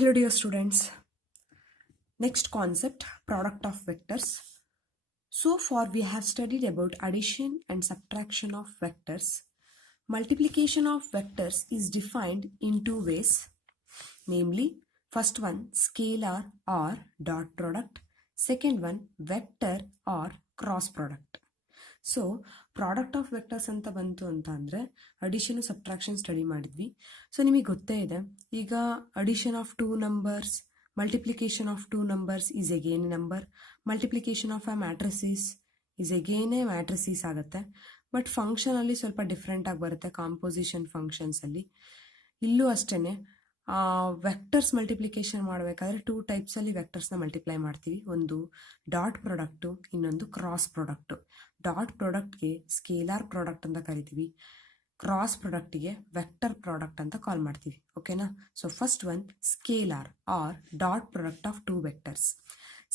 Hello dear students. Next concept, product of vectors. So far we have studied about addition and subtraction of vectors. Multiplication of vectors is defined in two ways. Namely, first one scalar or dot product. Second one vector or cross product. So product of vectors ಅಂತ ಬಂತು ಅಂತ ಅಂದರೆ addition subtraction study ಮಾಡಿದ್ವಿ. So ನಿಮಗೆ ಗೊತ್ತೇ ಇದೆ, ಈಗ addition of two numbers, multiplication of two numbers is again number, multiplication of a matrices is again a matrices ಆಗುತ್ತೆ. ಬಟ್ ಫಂಕ್ಷನಲ್ಲಿ ಸ್ವಲ್ಪ ಡಿಫ್ರೆಂಟ್ ಆಗಿ ಬರುತ್ತೆ ಕಾಂಪೋಸಿಷನ್ ಫಂಕ್ಷನ್ಸಲ್ಲಿ. ಇಲ್ಲೂ ಅಷ್ಟೇ ವೆಕ್ಟರ್ಸ್ ಮಲ್ಟಿಪ್ಲಿಕೇಶನ್ ಮಾಡಬೇಕಾದ್ರೆ ಟೂ ಟೈಪ್ಸಲ್ಲಿ ವೆಕ್ಟರ್ಸ್ನ ಮಲ್ಟಿಪ್ಲೈ ಮಾಡ್ತೀವಿ. ಒಂದು ಡಾಟ್ ಪ್ರಾಡಕ್ಟು, ಇನ್ನೊಂದು ಕ್ರಾಸ್ ಪ್ರಾಡಕ್ಟು. ಡಾಟ್ ಪ್ರಾಡಕ್ಟ್ಗೆ ಸ್ಕೇಲಾರ್ ಪ್ರಾಡಕ್ಟ್ ಅಂತ ಕರಿತೀವಿ, ಕ್ರಾಸ್ ಪ್ರಾಡಕ್ಟಿಗೆ ವೆಕ್ಟರ್ ಪ್ರಾಡಕ್ಟ್ ಅಂತ ಕಾಲ್ ಮಾಡ್ತೀವಿ. ಓಕೆನಾ? So first one scalar or dot product of two vectors.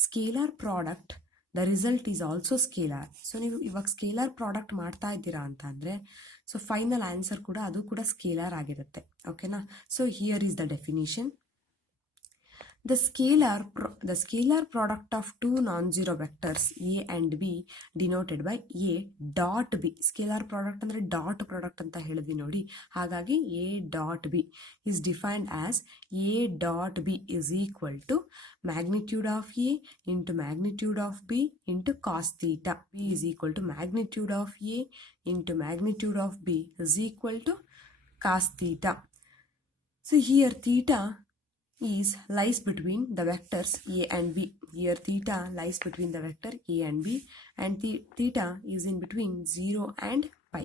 Scalar product the result is also scalar. So ನೀವು ಇವಾಗ ಸ್ಕೇಲಾರ್ ಪ್ರಾಡಕ್ಟ್ ಮಾಡ್ತಾ ಇದ್ದೀರಾ ಅಂತ ಅಂದರೆ ಸೊ ಫೈನಲ್ ಆನ್ಸರ್ ಕೂಡ ಅದು ಕೂಡ ಸ್ಕೇಲಾರ್ ಆಗಿರುತ್ತೆ. ಓಕೆನಾ? So here is the definition. The scalar product of two non-zero vectors a and b denoted by a dot b. Scalar product ಅಂದ್ರೆ ಡಾಟ್ ಪ್ರಾಡಕ್ಟ್ ಅಂತ ಹೇಳಿದ್ವಿ ನೋಡಿ, ಹಾಗಾಗಿ a dot b is defined as a dot b is equal to magnitude of a into magnitude of b into cos theta. b is equal to magnitude of a into magnitude of b is equal to cos theta. So here theta lies between the vectors a and b. Here theta lies between the vector a and b, and theta is in between 0 and pi.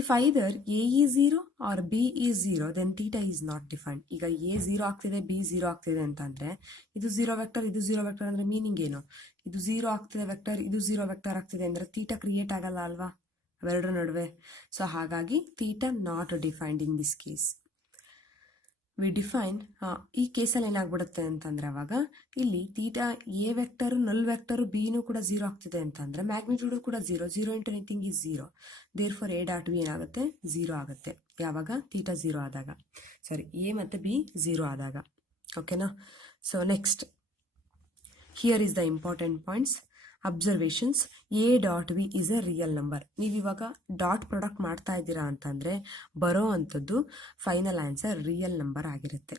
If either a is 0 or b is 0, then theta is not defined. ಈಗ a 0 ಆಗ್ತಿದೆ, b 0 ಆಗ್ತಿದೆ ಅಂತಂದ್ರೆ ಇದು 0 vector, ಇದು 0 vector ಅಂದ್ರೆ meaning ಏನು? ಇದು 0 ಆಗ್ತಿದೆ ವೆಕ್ಟರ್, ಇದು 0 ವೆಕ್ಟರ್ ಆಗ್ತಿದೆ ಅಂದ್ರೆ ಥೀಟಾ ಕ್ರಿಯೇಟ್ ಆಗಲ್ಲ ಅಲ್ವಾ ಅವೆರಡರ ನಡುವೆ. ಸೊ ಹಾಗಾಗಿ theta not defined in this case. We define ಈ ಕೇಸಲ್ಲಿ ಏನಾಗ್ಬಿಡುತ್ತೆ ಅಂತಂದ್ರೆ ಅವಾಗ ಇಲ್ಲಿ theta A vector null vector ಬಿನೂ ಕೂಡ 0 ಆಗ್ತಿದೆ ಅಂತಂದ್ರೆ ಮ್ಯಾಗ್ನಿಟ್ಯೂಡ್ ಕೂಡ 0. 0 into anything is 0. Therefore A dot B ಏನಾಗುತ್ತೆ? 0 ಆಗುತ್ತೆ. ಯಾವಾಗ? ಥೀಟಾ 0 ಆದಾಗ, ಸಾರಿ ಎ ಮತ್ತು ಬಿ 0 ಆದಾಗ. ಓಕೆನಾ? So next here is the important points. Observations. A dot B is a real number. ನೀವು ಇವಾಗ ಡಾಟ್ ಪ್ರಾಡಕ್ಟ್ ಮಾಡ್ತಾ ಇದ್ದೀರಾ ಅಂತಂದರೆ ಬರೋ ಅಂಥದ್ದು ಫೈನಲ್ ಆನ್ಸರ್ ರಿಯಲ್ ನಂಬರ್ ಆಗಿರುತ್ತೆ.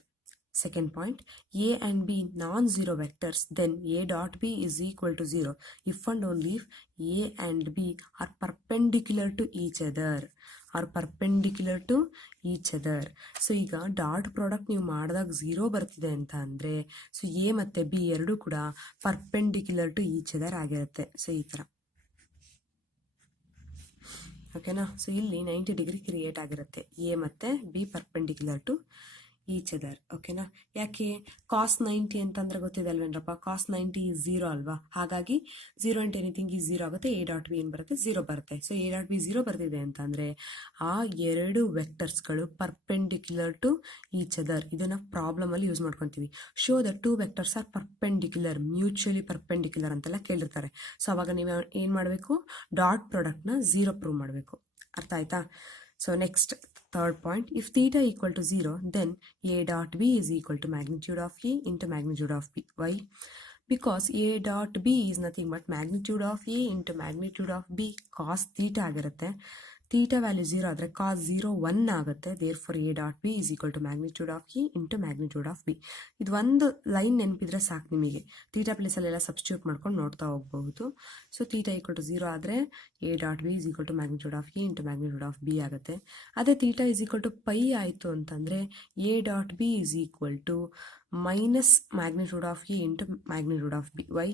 Second point, A and B non zero vectors, then A dot B is equal to 0 if and only if A and B are perpendicular to each other. So ಈಗ dot product ನೀವು ಮಾಡಿದಾಗ 0 ಬರ್ತಿದೆ ಅಂತ ಅಂದರೆ so A ಮತ್ತು B ಎರಡೂ ಕೂಡ perpendicular to each other ಆಗಿರುತ್ತೆ. ಸೊ ಈ ಥರ. ಓಕೆನಾ? ಸೊ ಇಲ್ಲಿ 90 ಡಿಗ್ರಿ ಕ್ರಿಯೇಟ್ ಆಗಿರುತ್ತೆ. ಎ ಮತ್ತು B perpendicular to each other. ಓಕೆನಾ? ಯಾಕೆ? ಕಾಸ್ 90 ಅಂತಂದ್ರೆ ಗೊತ್ತಿದೆ ಅಲ್ವೇನ್ರಪ್ಪ, ಕಾಸ್ 90 ಈಸ್ 0 ಅಲ್ವಾ, ಹಾಗಾಗಿ 0 ಇಂಟು ಎನಿಥಿಂಗ್ ಈಸ್ 0 ಆಗುತ್ತೆ. ಎ ಡಾಟ್ ಬಿ ಏನು ಬರುತ್ತೆ? 0 ಬರುತ್ತೆ. ಸೊ ಎ ಡಾಟ್ ಬಿ 0 ಬರ್ತಿದೆ ಅಂತಂದರೆ ಆ ಎರಡು ವೆಕ್ಟರ್ಸ್ಗಳು ಪರ್ಪೆಂಡಿಕ್ಯುಲರ್ ಟು ಈಚ್ ಅದರ್. ಇದನ್ನು ಪ್ರಾಬ್ಲಮಲ್ಲಿ ಯೂಸ್ ಮಾಡ್ಕೊತೀವಿ. Show the two vectors R perpendicular, mutually perpendicular ಅಂತೆಲ್ಲ ಕೇಳಿರ್ತಾರೆ. ಸೊ ಅವಾಗ ನೀವು ಏನು ಮಾಡಬೇಕು? ಡಾಟ್ ಪ್ರಾಡಕ್ಟ್ನ 0 ಪ್ರೂವ್ ಮಾಡಬೇಕು. ಅರ್ಥ ಆಯ್ತಾ? So next third point, if theta equal to 0, then a dot b is equal to magnitude of a into magnitude of b. Why? Because a dot b is nothing but magnitude of a into magnitude of b cos theta ಆಗಿರುತ್ತೆ. Theta value 0 ಆದರೆ cos 0 1 ಆಗುತ್ತೆ. Therefore A dot B is equal to magnitude of A into magnitude of B. ಇದು ಒಂದು line ನೆನಪಿದ್ರೆ ಸಾಕು ನಿಮಗೆ. Theta ಪ್ಲೇಸಲ್ಲೆಲ್ಲ substitute ಮಾಡ್ಕೊಂಡು ನೋಡ್ತಾ ಹೋಗಬಹುದು. ಸೊ ಥೀಟಾ ಈಕ್ವಲ್ ಟು 0 ಆದರೆ A dot B is equal to magnitude of A into magnitude of B ಆಗುತ್ತೆ. ಅದೇ theta is equal to pi ಆಯಿತು ಅಂತಂದರೆ A dot B is equal to minus magnitude of A into magnitude of B. Why?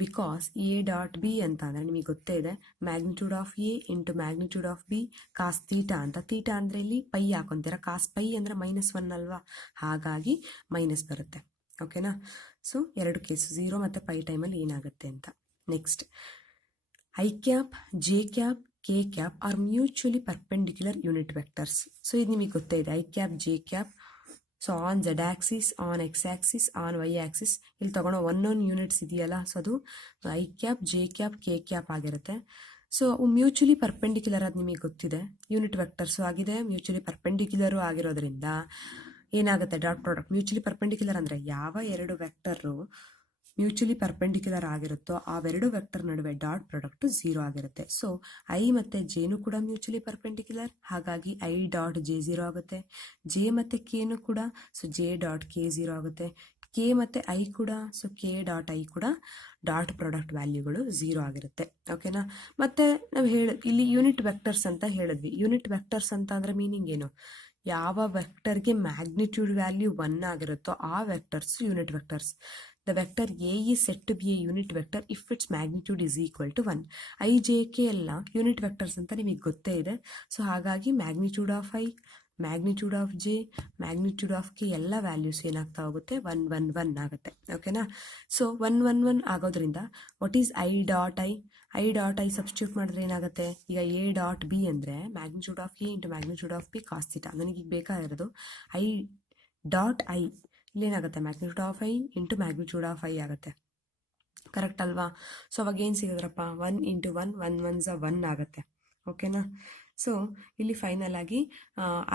Because A dot B ಅಂತ ಅಂದರೆ ನಿಮಗೆ ಗೊತ್ತೇ ಇದೆ magnitude of A into magnitude of B cos theta ಅಂತ. Theta ಅಂದರೆ ಇಲ್ಲಿ ಪೈ ಹಾಕೊಂತೀರ, ಕಾಸ್ ಪೈ ಅಂದರೆ -1 ಅಲ್ವಾ, ಹಾಗಾಗಿ ಮೈನಸ್ ಬರುತ್ತೆ. ಓಕೆನಾ? ಸೊ ಎರಡು ಕೇಸು 0 ಮತ್ತು ಪೈ ಟೈಮಲ್ಲಿ ಏನಾಗುತ್ತೆ ಅಂತ. Next, I cap, J cap, K cap are mutually perpendicular unit vectors. So ಇದು ನಿಮಗೆ ಗೊತ್ತೇ ಇದೆ, I cap, J cap. So on Z axis, on X axis, on Y axis ಇಲ್ಲಿ ತಗೊಳ್ಳೋ ಒನ್ ಯೂನಿಟ್ಸ್ ಇದೆಯಲ್ಲ, ಸೊ ಅದು I cap, J cap, K cap ಆಗಿರುತ್ತೆ. So ಅವು ಮ್ಯೂಚುವಲಿ ಪರ್ಪೆಂಡಿಕ್ಯುಲರ್ ಅದು ನಿಮಗೆ ಗೊತ್ತಿದೆ, ಯೂನಿಟ್ ವೆಕ್ಟರ್ಸು ಆಗಿದೆ, ಮ್ಯೂಚುವಲಿ ಪರ್ಪೆಂಡಿಕ್ಯುಲರು ಆಗಿರೋದ್ರಿಂದ ಏನಾಗುತ್ತೆ ಡಾಟ್ ಪ್ರಾಡಕ್ಟ್ ಮ್ಯೂಚುಲಿ ಪರ್ಪೆಂಡಿಕ್ಯುಲರ್ ಅಂದರೆ ಯಾವ ಎರಡು ವೆಕ್ಟರು ಮ್ಯೂಚುಲಿ ಪರ್ಪೆಂಡಿಕ್ಯುಲರ್ ಆಗಿರುತ್ತೋ ಅವೆರಡು ವೆಕ್ಟರ್ ನಡುವೆ ಡಾಟ್ ಪ್ರಾಡಕ್ಟ್ 0 ಆಗಿರುತ್ತೆ. ಸೊ ಐ ಮತ್ತು ಜೆನೂ ಕೂಡ ಮ್ಯೂಚುಲಿ ಪರ್ಪೆಂಡಿಕ್ಯುಲರ್, ಹಾಗಾಗಿ ಐ ಡಾಟ್ ಜೆ 0 ಆಗುತ್ತೆ. ಜೆ ಮತ್ತು ಕೆನೂ ಕೂಡ, ಸೊ ಜೆ ಡಾಟ್ ಕೆ 0 ಆಗುತ್ತೆ. ಕೆ ಮತ್ತು ಐ ಕೂಡ, ಸೊ ಕೆ ಡಾಟ್ ಐ ಕೂಡ ಡಾಟ್ ಪ್ರಾಡಕ್ಟ್ ವ್ಯಾಲ್ಯೂಗಳು 0 ಆಗಿರುತ್ತೆ. ಓಕೆನಾ. ಮತ್ತೆ ನಾವು ಇಲ್ಲಿ ಯೂನಿಟ್ ವೆಕ್ಟರ್ಸ್ ಅಂತ ಹೇಳಿದ್ವಿ. ಯೂನಿಟ್ ವೆಕ್ಟರ್ಸ್ ಅಂತ ಅಂದರೆ ಮೀನಿಂಗ್ ಏನು? ಯಾವ ವೆಕ್ಟರ್ಗೆ ಮ್ಯಾಗ್ನಿಟ್ಯೂಡ್ ವ್ಯಾಲ್ಯೂ 1 ಆಗಿರುತ್ತೋ ಆ vectors unit vectors. The vector A is said to be a unit vector if its magnitude is equal to 1. I, J, K ಎಲ್ಲ ಯೂನಿಟ್ ವೆಕ್ಟರ್ಸ್ ಅಂತ ನಿಮಗೆ ಗೊತ್ತೇ ಇದೆ. ಸೊ ಹಾಗಾಗಿ magnitude of I, magnitude of J, magnitude of K ಎಲ್ಲ values ಏನಾಗ್ತಾ ಹೋಗುತ್ತೆ 1 1 1 ಆಗುತ್ತೆ. ಓಕೆನಾ. ಸೊ 1 1 1 ಆಗೋದ್ರಿಂದ what is I dot I? I dot I substitute ಮಾಡಿದ್ರೆ ಏನಾಗುತ್ತೆ? ಈಗ ಎ ಡಾಟ್ ಬಿ ಅಂದರೆ magnitude of A into magnitude of B cos theta. ನನಗೀಗ ಬೇಕಾಗಿರೋದು ಐ ಡಾಟ್ ಐ. ಇಲ್ಲೇನಾಗುತ್ತೆ? Magnitude of I into magnitude of I ಆಗುತ್ತೆ. Correct ಅಲ್ವಾ? So ಅವಾಗ ಏನು ಸಿಗೋದ್ರಪ್ಪ? 1 ಇಂಟು 1 1 1 1 ಆಗುತ್ತೆ. ಓಕೆನಾ. ಸೊ ಇಲ್ಲಿ ಫೈನಲ್ ಆಗಿ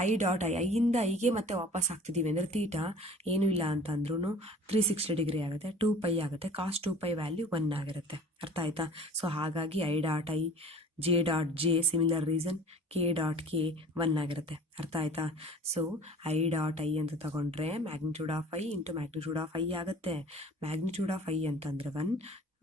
ಐ ಡಾಟ್ ಐಯಿಂದ ಐಗೆ ಮತ್ತೆ ವಾಪಸ್ ಹಾಕ್ತಿದ್ದೀವಿ ಅಂದರೆ ತೀಟಾ ಏನೂ ಇಲ್ಲ ಅಂತಂದ್ರೂ 360 ಡಿಗ್ರಿ ಆಗುತ್ತೆ. 2π ಆಗುತ್ತೆ. ಕಾಸ್ 2π ವ್ಯಾಲ್ಯೂ 1 ಆಗಿರುತ್ತೆ. ಅರ್ಥ ಆಯ್ತಾ? ಸೊ ಹಾಗಾಗಿ I dot i, j dot J similar reason, K dot K 1 ಆಗಿರುತ್ತೆ. ಅರ್ಥ ಆಯ್ತಾ? ಸೊ ಐ ಡಾಟ್ ಐ ಅಂತ ತಗೊಂಡ್ರೆ magnitude of I into magnitude of I ಆಗುತ್ತೆ. ಮ್ಯಾಗ್ನಿಟ್ಯೂಡ್ ಆಫ್ ಐ ಅಂತಂದರೆ 1,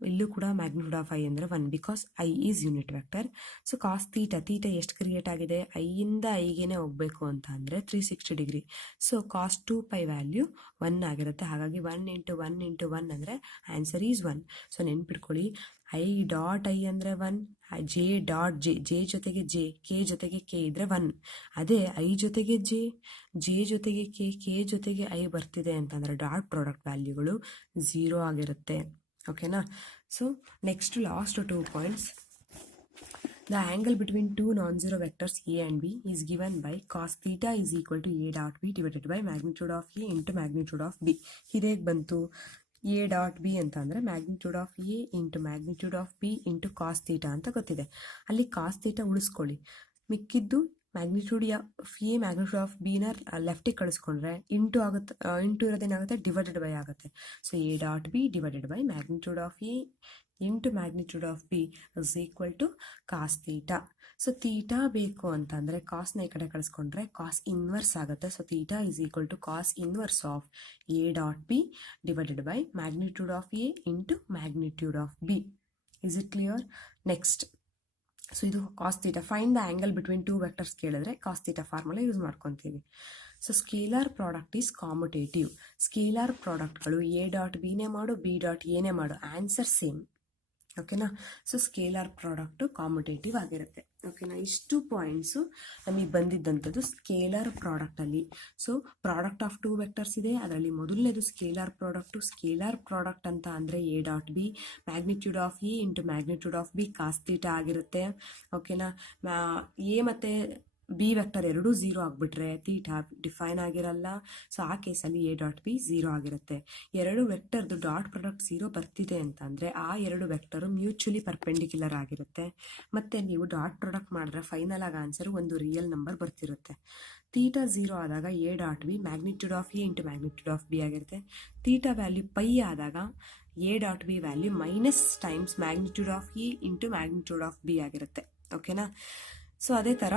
ಇಲ್ಲೂ ಕೂಡ ಮ್ಯಾಗ್ನಿಟ್ಯೂಡ್ ಆಫ್ ಐ ಅಂದರೆ 1 because I is unit vector. So cos theta ಎಷ್ಟು ಕ್ರಿಯೇಟ್ ಆಗಿದೆ? ಐಯಿಂದ ಐಗೇನೆ ಹೋಗಬೇಕು ಅಂತ ಅಂದರೆ 360 ಡಿಗ್ರಿ. ಸೊ ಕಾಸ್ 2π ವ್ಯಾಲ್ಯೂ 1 ಆಗಿರುತ್ತೆ. ಹಾಗಾಗಿ 1 ಇಂಟು 1 ಇಂಟು 1 ಅಂದರೆ ಆನ್ಸರ್ ಈಸ್ 1. ಸೊ ನೆನ್ಪಿಟ್ಕೊಳ್ಳಿ, ಐ ಡಾಟ್ ಐ ಅಂದರೆ 1, ಜೆ ಡಾಟ್ ಜೆ, ಜೆ ಜೊತೆಗೆ ಜೆ, ಕೆ ಜೊತೆಗೆ ಕೆ ಇದ್ರೆ 1. ಅದೇ ಐ ಜೊತೆಗೆ ಜೆ, ಜೆ ಜೊತೆಗೆ ಕೆ, ಕೆ ಜೊತೆಗೆ ಐ ಬರ್ತಿದೆ ಅಂತಂದರೆ ಡಾಟ್ ಪ್ರಾಡಕ್ಟ್ ವ್ಯಾಲ್ಯೂಗಳು 0 ಆಗಿರುತ್ತೆ. ಓಕೆನಾ. So next last 2 points. The angle between two non-zero vectors A and B is given by cos theta is equal to A dot B divided by magnitude of A into magnitude of B. ಇದೇಗೆ ಬಂತು? A dot B ಅಂತ ಅಂದರೆ magnitude of A into magnitude of B into cos theta ಅಂತ ಗೊತ್ತಿದೆ. ಅಲ್ಲಿ cos theta ಉಳಿಸ್ಕೊಳ್ಳಿ, ಮಿಕ್ಕಿದ್ದು magnitude of A magnitude of ಬಿನ ಲೆಫ್ಟಿಗೆ ಕಳಿಸ್ಕೊಂಡ್ರೆ ಇಂಟು ಆಗುತ್ತೆ. ಇಂಟು ಇರೋದೇನಾಗುತ್ತೆ? ಡಿವೈಡೆಡ್ ಬೈ ಆಗುತ್ತೆ. So A dot B divided by magnitude of A into magnitude of B is equal to cos theta. So theta ಬೇಕು ಅಂತಂದರೆ ಕಾಸ್ನ ಈ ಕಡೆ ಕಳಿಸ್ಕೊಂಡ್ರೆ ಕಾಸ್ ಇನ್ವರ್ಸ್ ಆಗುತ್ತೆ. So theta is equal to cos inverse of A dot B divided by magnitude of A into magnitude of B. Is it clear? Next, so ಇದು cos theta. Find the angle between two vectors ಕೇಳಿದ್ರೆ cos theta formula use ಮಾಡ್ಕೊತೀವಿ. So scalar product is commutative. Scalar ಪ್ರಾಡಕ್ಟ್ಗಳು A dot ಬಿನೇ ಮಾಡು, B dot ಎನೇ ಮಾಡು, answer same. ಓಕೆನಾ. So scalar product commutative ಆಗಿರುತ್ತೆ. ಓಕೆನಾ. ಇಷ್ಟು ಪಾಯಿಂಟ್ಸು ನಮಗೆ ಬಂದಿದ್ದಂಥದ್ದು ಸ್ಕೇಲಾರ್ ಪ್ರಾಡಕ್ಟಲ್ಲಿ. So product of two vectors ಇದೆ, ಅದರಲ್ಲಿ ಮೊದಲನೇದು ಸ್ಕೇಲಾರ್ ಪ್ರಾಡಕ್ಟು. ಸ್ಕೇಲಾರ್ ಪ್ರಾಡಕ್ಟ್ ಅಂತ ಅಂದರೆ A dot B magnitude of A into magnitude of B cos theta ಆಗಿರುತ್ತೆ. ಓಕೆನಾ. ಎ ಮತ್ತು ಬಿ ವೆಕ್ಟರ್ ಎರಡೂ 0 ಆಗಿಬಿಟ್ರೆ ಥೀಟಾ ಡಿಫೈನ್ ಆಗಿರಲ್ಲ. ಸೊ ಆ ಕೇಸಲ್ಲಿ ಎ ಡಾಟ್ ಬಿ 0 ಆಗಿರುತ್ತೆ. ಎರಡು ವೆಕ್ಟರ್ದು ಡಾಟ್ ಪ್ರಾಡಕ್ಟ್ 0 ಬರ್ತಿದೆ ಅಂತಂದರೆ ಆ ಎರಡು ವೆಕ್ಟರು ಮ್ಯೂಚುಲಿ ಪರ್ಪೆಂಡಿಕ್ಯುಲರ್ ಆಗಿರುತ್ತೆ. ಮತ್ತು ನೀವು ಡಾಟ್ ಪ್ರಾಡಕ್ಟ್ ಮಾಡಿದ್ರೆ ಫೈನಲ್ ಆಗಿ ಆನ್ಸರು ಒಂದು ರಿಯಲ್ ನಂಬರ್ ಬರ್ತಿರುತ್ತೆ. ಥೀಟಾ 0 ಆದಾಗ A dot B magnitude of A into magnitude of B ಆಗಿರುತ್ತೆ. ಥೀಟಾ ವ್ಯಾಲ್ಯೂ ಪೈ ಆದಾಗ A dot B value minus times magnitude of A into magnitude of B ಆಗಿರುತ್ತೆ. ಓಕೆನಾ. So ಅದೇ ಥರ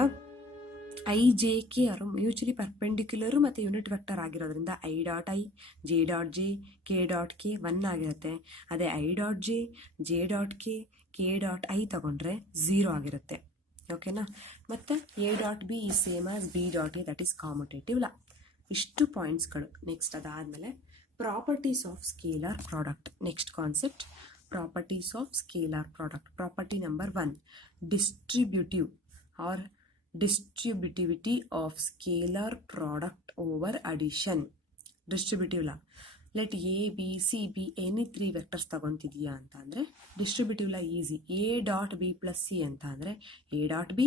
I j K ಅವರು mutually ಪರ್ಪೆಂಡಿಕ್ಯುಲರು ಮತ್ತು unit vector ಆಗಿರೋದ್ರಿಂದ I dot i, j dot j, k dot K 1 ಆಗಿರುತ್ತೆ. ಅದೇ I dot J, J dot K dot I ತಗೊಂಡ್ರೆ 0 ಆಗಿರುತ್ತೆ. ಓಕೆನಾ. ಮತ್ತು ಎ ಡಾಟ್ ಬಿ ಈ same as B dot A, that is commutative law. ಇಷ್ಟು ಪಾಯಿಂಟ್ಸ್ಗಳು. ನೆಕ್ಸ್ಟ್ ಅದಾದಮೇಲೆ properties of scalar product. Next concept properties of scalar product. Property number 1, distributive or distributivity of scalar product over addition. Distributive law. Let A, B, C be any 3 vectors ತಗೊಂತಿದೀಯಾ ಅಂತ ಅಂದರೆ distributive law easy. A dot B plus C ಅಂತ ಅಂದರೆ A dot B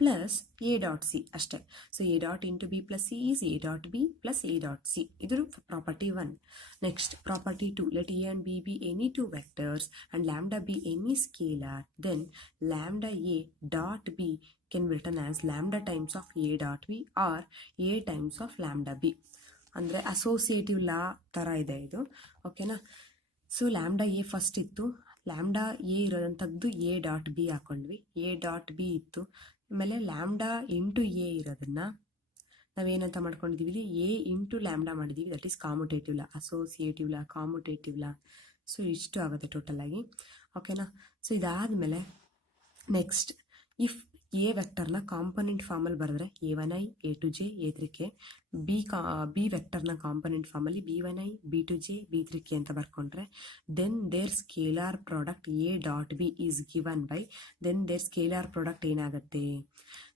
plus A dot C ಅಷ್ಟೇ. So A dot into B plus C is A dot B plus A dot C. ಇದು property 1. Next property 2, let A and B be any 2 vectors and lambda be any scalar, then lambda A dot B can be written as lambda times of a dot b or a times of lambda b. ಅಂದರೆ associative law ಥರ ಇದೆ ಇದು, ಓಕೆನಾ. So lambda A first ಇತ್ತು, lambda A ಇರೋದನ್ನು ತೆಗೆದು A dot B ಹಾಕೊಂಡ್ವಿ, A dot B ಇತ್ತು. ಆಮೇಲೆ ಲ್ಯಾಂಬ್ಡಾ ಇಂಟು ಎ ಇರೋದನ್ನು ನಾವೇನಂತ ಮಾಡ್ಕೊಂಡಿದ್ದೀವಿ, ಎ ಇಂಟು ಲ್ಯಾಂಬ್ಡಾ ಮಾಡಿದ್ದೀವಿ. That is commutative law, associative law, commutative law. So ಇಷ್ಟು ಆಗುತ್ತೆ ಟೋಟಲ್ ಆಗಿ, ಓಕೆನಾ. ಸೊ ಇದಾದಮೇಲೆ ನೆಕ್ಸ್ಟ್, ಇಫ್ ಎ ವೆಕ್ಟರ್ನ ಕಾಂಪೊನೆಂಟ್ ಫಾರ್ಮಲ್ಲಿ ಬರೆದ್ರೆ A1i A2j A3k, ಬಿ ವೆಕ್ಟರ್ನ ಕಾಂಪೊನೆಂಟ್ ಫಾರ್ಮಲ್ಲಿ B1i B2j B3k ಅಂತ ಬರ್ಕೊಂಡ್ರೆ, then their scalar product A dot B is given by, then their scalar product ಏನಾಗುತ್ತೆ.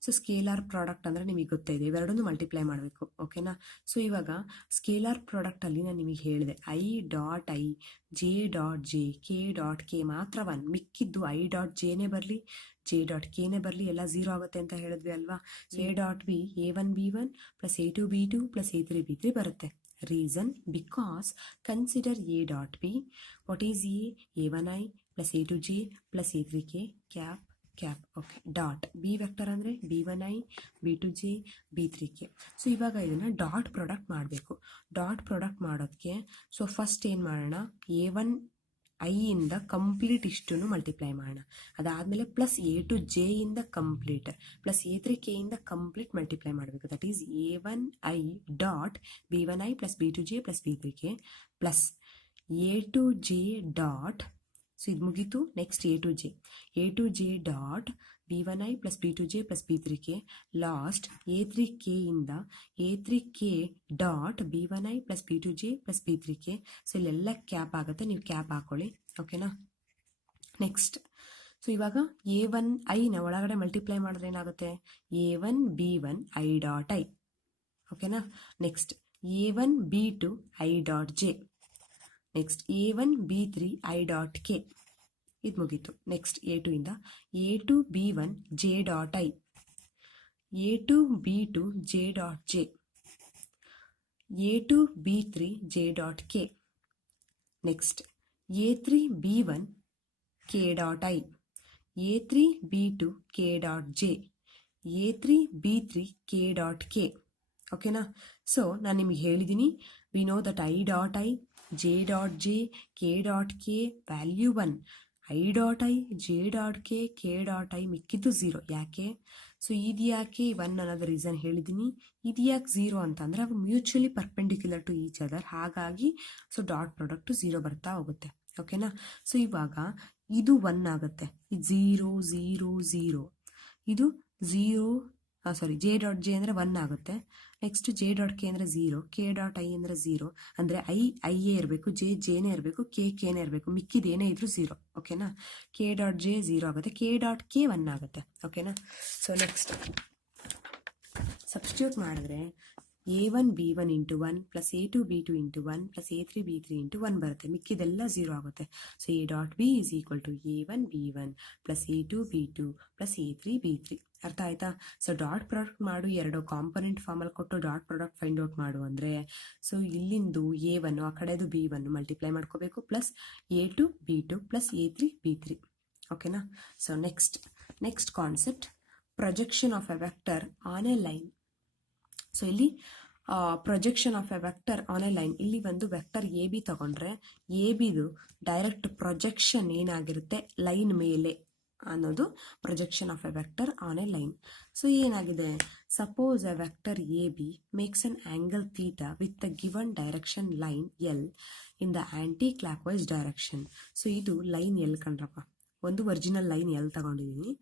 ಸೊ ಸ್ಕೇಲಾರ್ ಪ್ರಾಡಕ್ಟ್ ಅಂದರೆ ನಿಮಗೆ ಗೊತ್ತೇ ಇದೆ, ಇವೆರಡನ್ನೂ ಮಲ್ಟಿಪ್ಲೈ ಮಾಡಬೇಕು, ಓಕೆನಾ. ಸೊ ಇವಾಗ ಸ್ಕೇಲಾರ್ ಪ್ರಾಡಕ್ಟಲ್ಲಿ ನಾನು ನಿಮಗೆ ಹೇಳಿದೆ I dot i j dot j k dot K ಮಾತ್ರ 1, ಮಿಕ್ಕಿದ್ದು ಐ ಡಾಟ್ ಜೆನೇ ಬರಲಿ ಜೆ ಡಾಟ್ ಕೆನೇ ಬರಲಿ ಎಲ್ಲ 0 ಆಗುತ್ತೆ ಅಂತ ಹೇಳಿದ್ವಿ ಅಲ್ವಾ. A dot B A1 B1 plus A2 B2 plus A3 B3 ಬರುತ್ತೆ. Reason, because consider A dot B, what is A1i plus A2j plus A3k cap cap, okay. Dot B vector ಅಂದರೆ B1i B2j B3k. So ಇವಾಗ ಇದನ್ನು dot product ಮಾಡಬೇಕು. Dot product ಮಾಡೋದಕ್ಕೆ so first ಏನು ಮಾಡೋಣ, A1 I ಇಂದ complete ಇಷ್ಟನ್ನು multiply ಮಾಡೋಣ. ಅದಾದಮೇಲೆ ಪ್ಲಸ್ A2j ಇಂದ ಕಂಪ್ಲೀಟ್ ಪ್ಲಸ್ A3k ಇಂದ ಕಂಪ್ಲೀಟ್ ಮಲ್ಟಿಪ್ಲೈ ಮಾಡಬೇಕು. That is A1i dot B1i plus B2j plus B3k plus A2j dot, so ಇದು ಮುಗೀತು. Next A2j dot B1i plus B2j plus B3k, last A3k ಇಂದ A3k dot B1i plus B2j plus B3k. So ಇಲ್ಲೆಲ್ಲ cap ಆಗುತ್ತೆ, ನೀವು cap ಹಾಕೊಳ್ಳಿ, ಓಕೆನಾ. Next, so ಇವಾಗ A1iನ ಒಳಗಡೆ ಮಲ್ಟಿಪ್ಲೈ ಮಾಡಿದ್ರೆ ಏನಾಗುತ್ತೆ, A1 B1 i dot i, ಓಕೆನಾ. Next A1 B2 i dot j, next A1 B3 i dot k, ಇದು ಮುಗೀತು. ನೆಕ್ಸ್ಟ್ A2 ಇಂದ A2 B1 j dot i, A2 B2 j dot j, A2 B3 j dot k, next A3 B1 k dot i, A3 B2 k dot j, A3 B3 k dot k, ಓಕೆನಾ. So ನಾನು ನಿಮಗೆ ಹೇಳಿದ್ದೀನಿ, we know that i dot i j dot j k dot K value 1, I dot i j dot K dot I ಮಿಕ್ಕಿದ್ದು 0. ಯಾಕೆ, so ಇದು ಯಾಕೆ 1 ಅನ್ನೋದು reason ಹೇಳಿದ್ದೀನಿ. ಇದು ಯಾಕೆ 0 ಅಂತಂದರೆ ಅವು mutually perpendicular to each other, ಹಾಗಾಗಿ ಸೊ ಡಾಟ್ ಪ್ರಾಡಕ್ಟು 0 ಬರ್ತಾ ಹೋಗುತ್ತೆ, ಓಕೆನಾ. ಸೊ ಇವಾಗ ಇದು 1 ಆಗುತ್ತೆ, ಇದು 0 0 0, ಇದು 0 ಜೆ ಡಾಟ್ ಜೆ ಅಂದರೆ 1 ಆಗುತ್ತೆ. ನೆಕ್ಸ್ಟ್ ಜೆ ಡಾಟ್ ಕೆ ಅಂದರೆ 0, ಕೆ ಡಾಟ್ ಐ ಅಂದರೆ 0, ಅಂದರೆ ಐ ಎ ಇರಬೇಕು, ಜೆನೇ ಇರಬೇಕು, ಕೆನೇ ಇರಬೇಕು, ಮಿಕ್ಕಿದೇನೇ ಇದ್ರೂ 0, ಓಕೆನಾ. ಕೆ ಡಾಟ್ ಜೆ 0 ಆಗುತ್ತೆ, ಕೆ ಡಾಟ್ ಕೆ 1 ಆಗುತ್ತೆ, ಓಕೆನಾ. ಸೊ ನೆಕ್ಸ್ಟ್ ಸಬ್ಸ್ಟಿಟ್ಯೂಟ್ ಮಾಡಿದ್ರೆ A1 B1 into 1 plus A2 B2 into 1 plus A3 B3 into 1 ಬರುತ್ತೆ, ಮಿಕ್ಕಿದೆಲ್ಲ 0 ಆಗುತ್ತೆ. So A dot B is equal to A1 B1 plus A2 B2 plus A3 B3. ಅರ್ಥ ಆಯ್ತಾ. So dot product ಮಾಡು, ಎರಡು component ಫಾರ್ಮಲ್ಲಿ ಕೊಟ್ಟು ಡಾಟ್ ಪ್ರಾಡಕ್ಟ್ ಫೈಂಡ್ ಔಟ್ ಮಾಡು ಅಂದರೆ, ಸೊ ಇಲ್ಲಿಂದು A1 ಆ ಕಡೆದು B1 ಮಲ್ಟಿಪ್ಲೈ ಮಾಡ್ಕೋಬೇಕು, plus A2 B2 plus A3 B3, ಓಕೆನಾ. So next concept, projection of a vector on a line. So ಇಲ್ಲಿ projection of a vector on a line, ಇಲ್ಲಿ ಒಂದು vector A B ತಗೊಂಡ್ರೆ A ಬಿದು direct projection ಏನಾಗಿರುತ್ತೆ line ಮೇಲೆ ಅನ್ನೋದು projection of a vector on a line. So ಏನಾಗಿದೆ, suppose a vector A B makes an angle theta with the given direction line L in the aunty clock wise direction. So ಇದು line L ಕಣ್ರಪ್ಪ, ಒಂದು original line L ತಗೊಂಡಿದ್ದೀನಿ,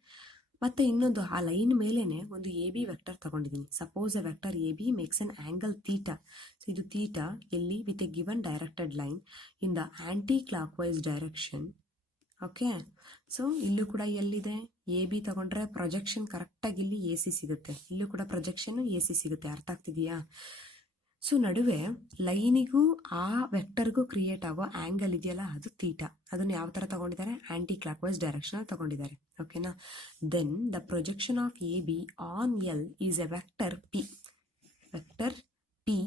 ಮತ್ತು ಇನ್ನೊಂದು ಆ line ಮೇಲೇನೆ ಒಂದು A B vector ತಗೊಂಡಿದ್ದೀನಿ. Suppose a vector A B makes an angle theta. So ಇದು ಥೀಟಾ ಎಲ್ಲಿ with a given directed line in the aunty clock wise direction, okay. So ಇಲ್ಲೂ ಕೂಡ ಎಲ್ಲಿದೆ, ಎ ಬಿ ತಗೊಂಡ್ರೆ ಪ್ರೊಜೆಕ್ಷನ್ ಕರೆಕ್ಟಾಗಿ ಇಲ್ಲಿ ಎ ಸಿ ಸಿಗುತ್ತೆ, ಇಲ್ಲೂ ಕೂಡ ಪ್ರೊಜೆಕ್ಷನ್ ಎ ಸಿ ಸಿಗುತ್ತೆ, ಅರ್ಥ ಆಗ್ತಿದೆಯಾ. ಸೊ ನಡುವೆ ಲೈನಿಗೂ ಆ ವೆಕ್ಟರ್ಗೂ ಕ್ರಿಯೇಟ್ ಆಗೋ ಆ್ಯಂಗಲ್ ಇದೆಯಲ್ಲ ಅದು ಥೀಟಾ, ಅದನ್ನು ಯಾವ ಥರ ತಗೊಂಡಿದ್ದಾರೆ, ಆಂಟಿ ಕ್ಲಾಕ್ ವೈಸ್ ಡೈರೆಕ್ಷನಲ್ಲಿ ತಗೊಂಡಿದ್ದಾರೆ, ಓಕೆನಾ. Then the projection of A B on L is a vector P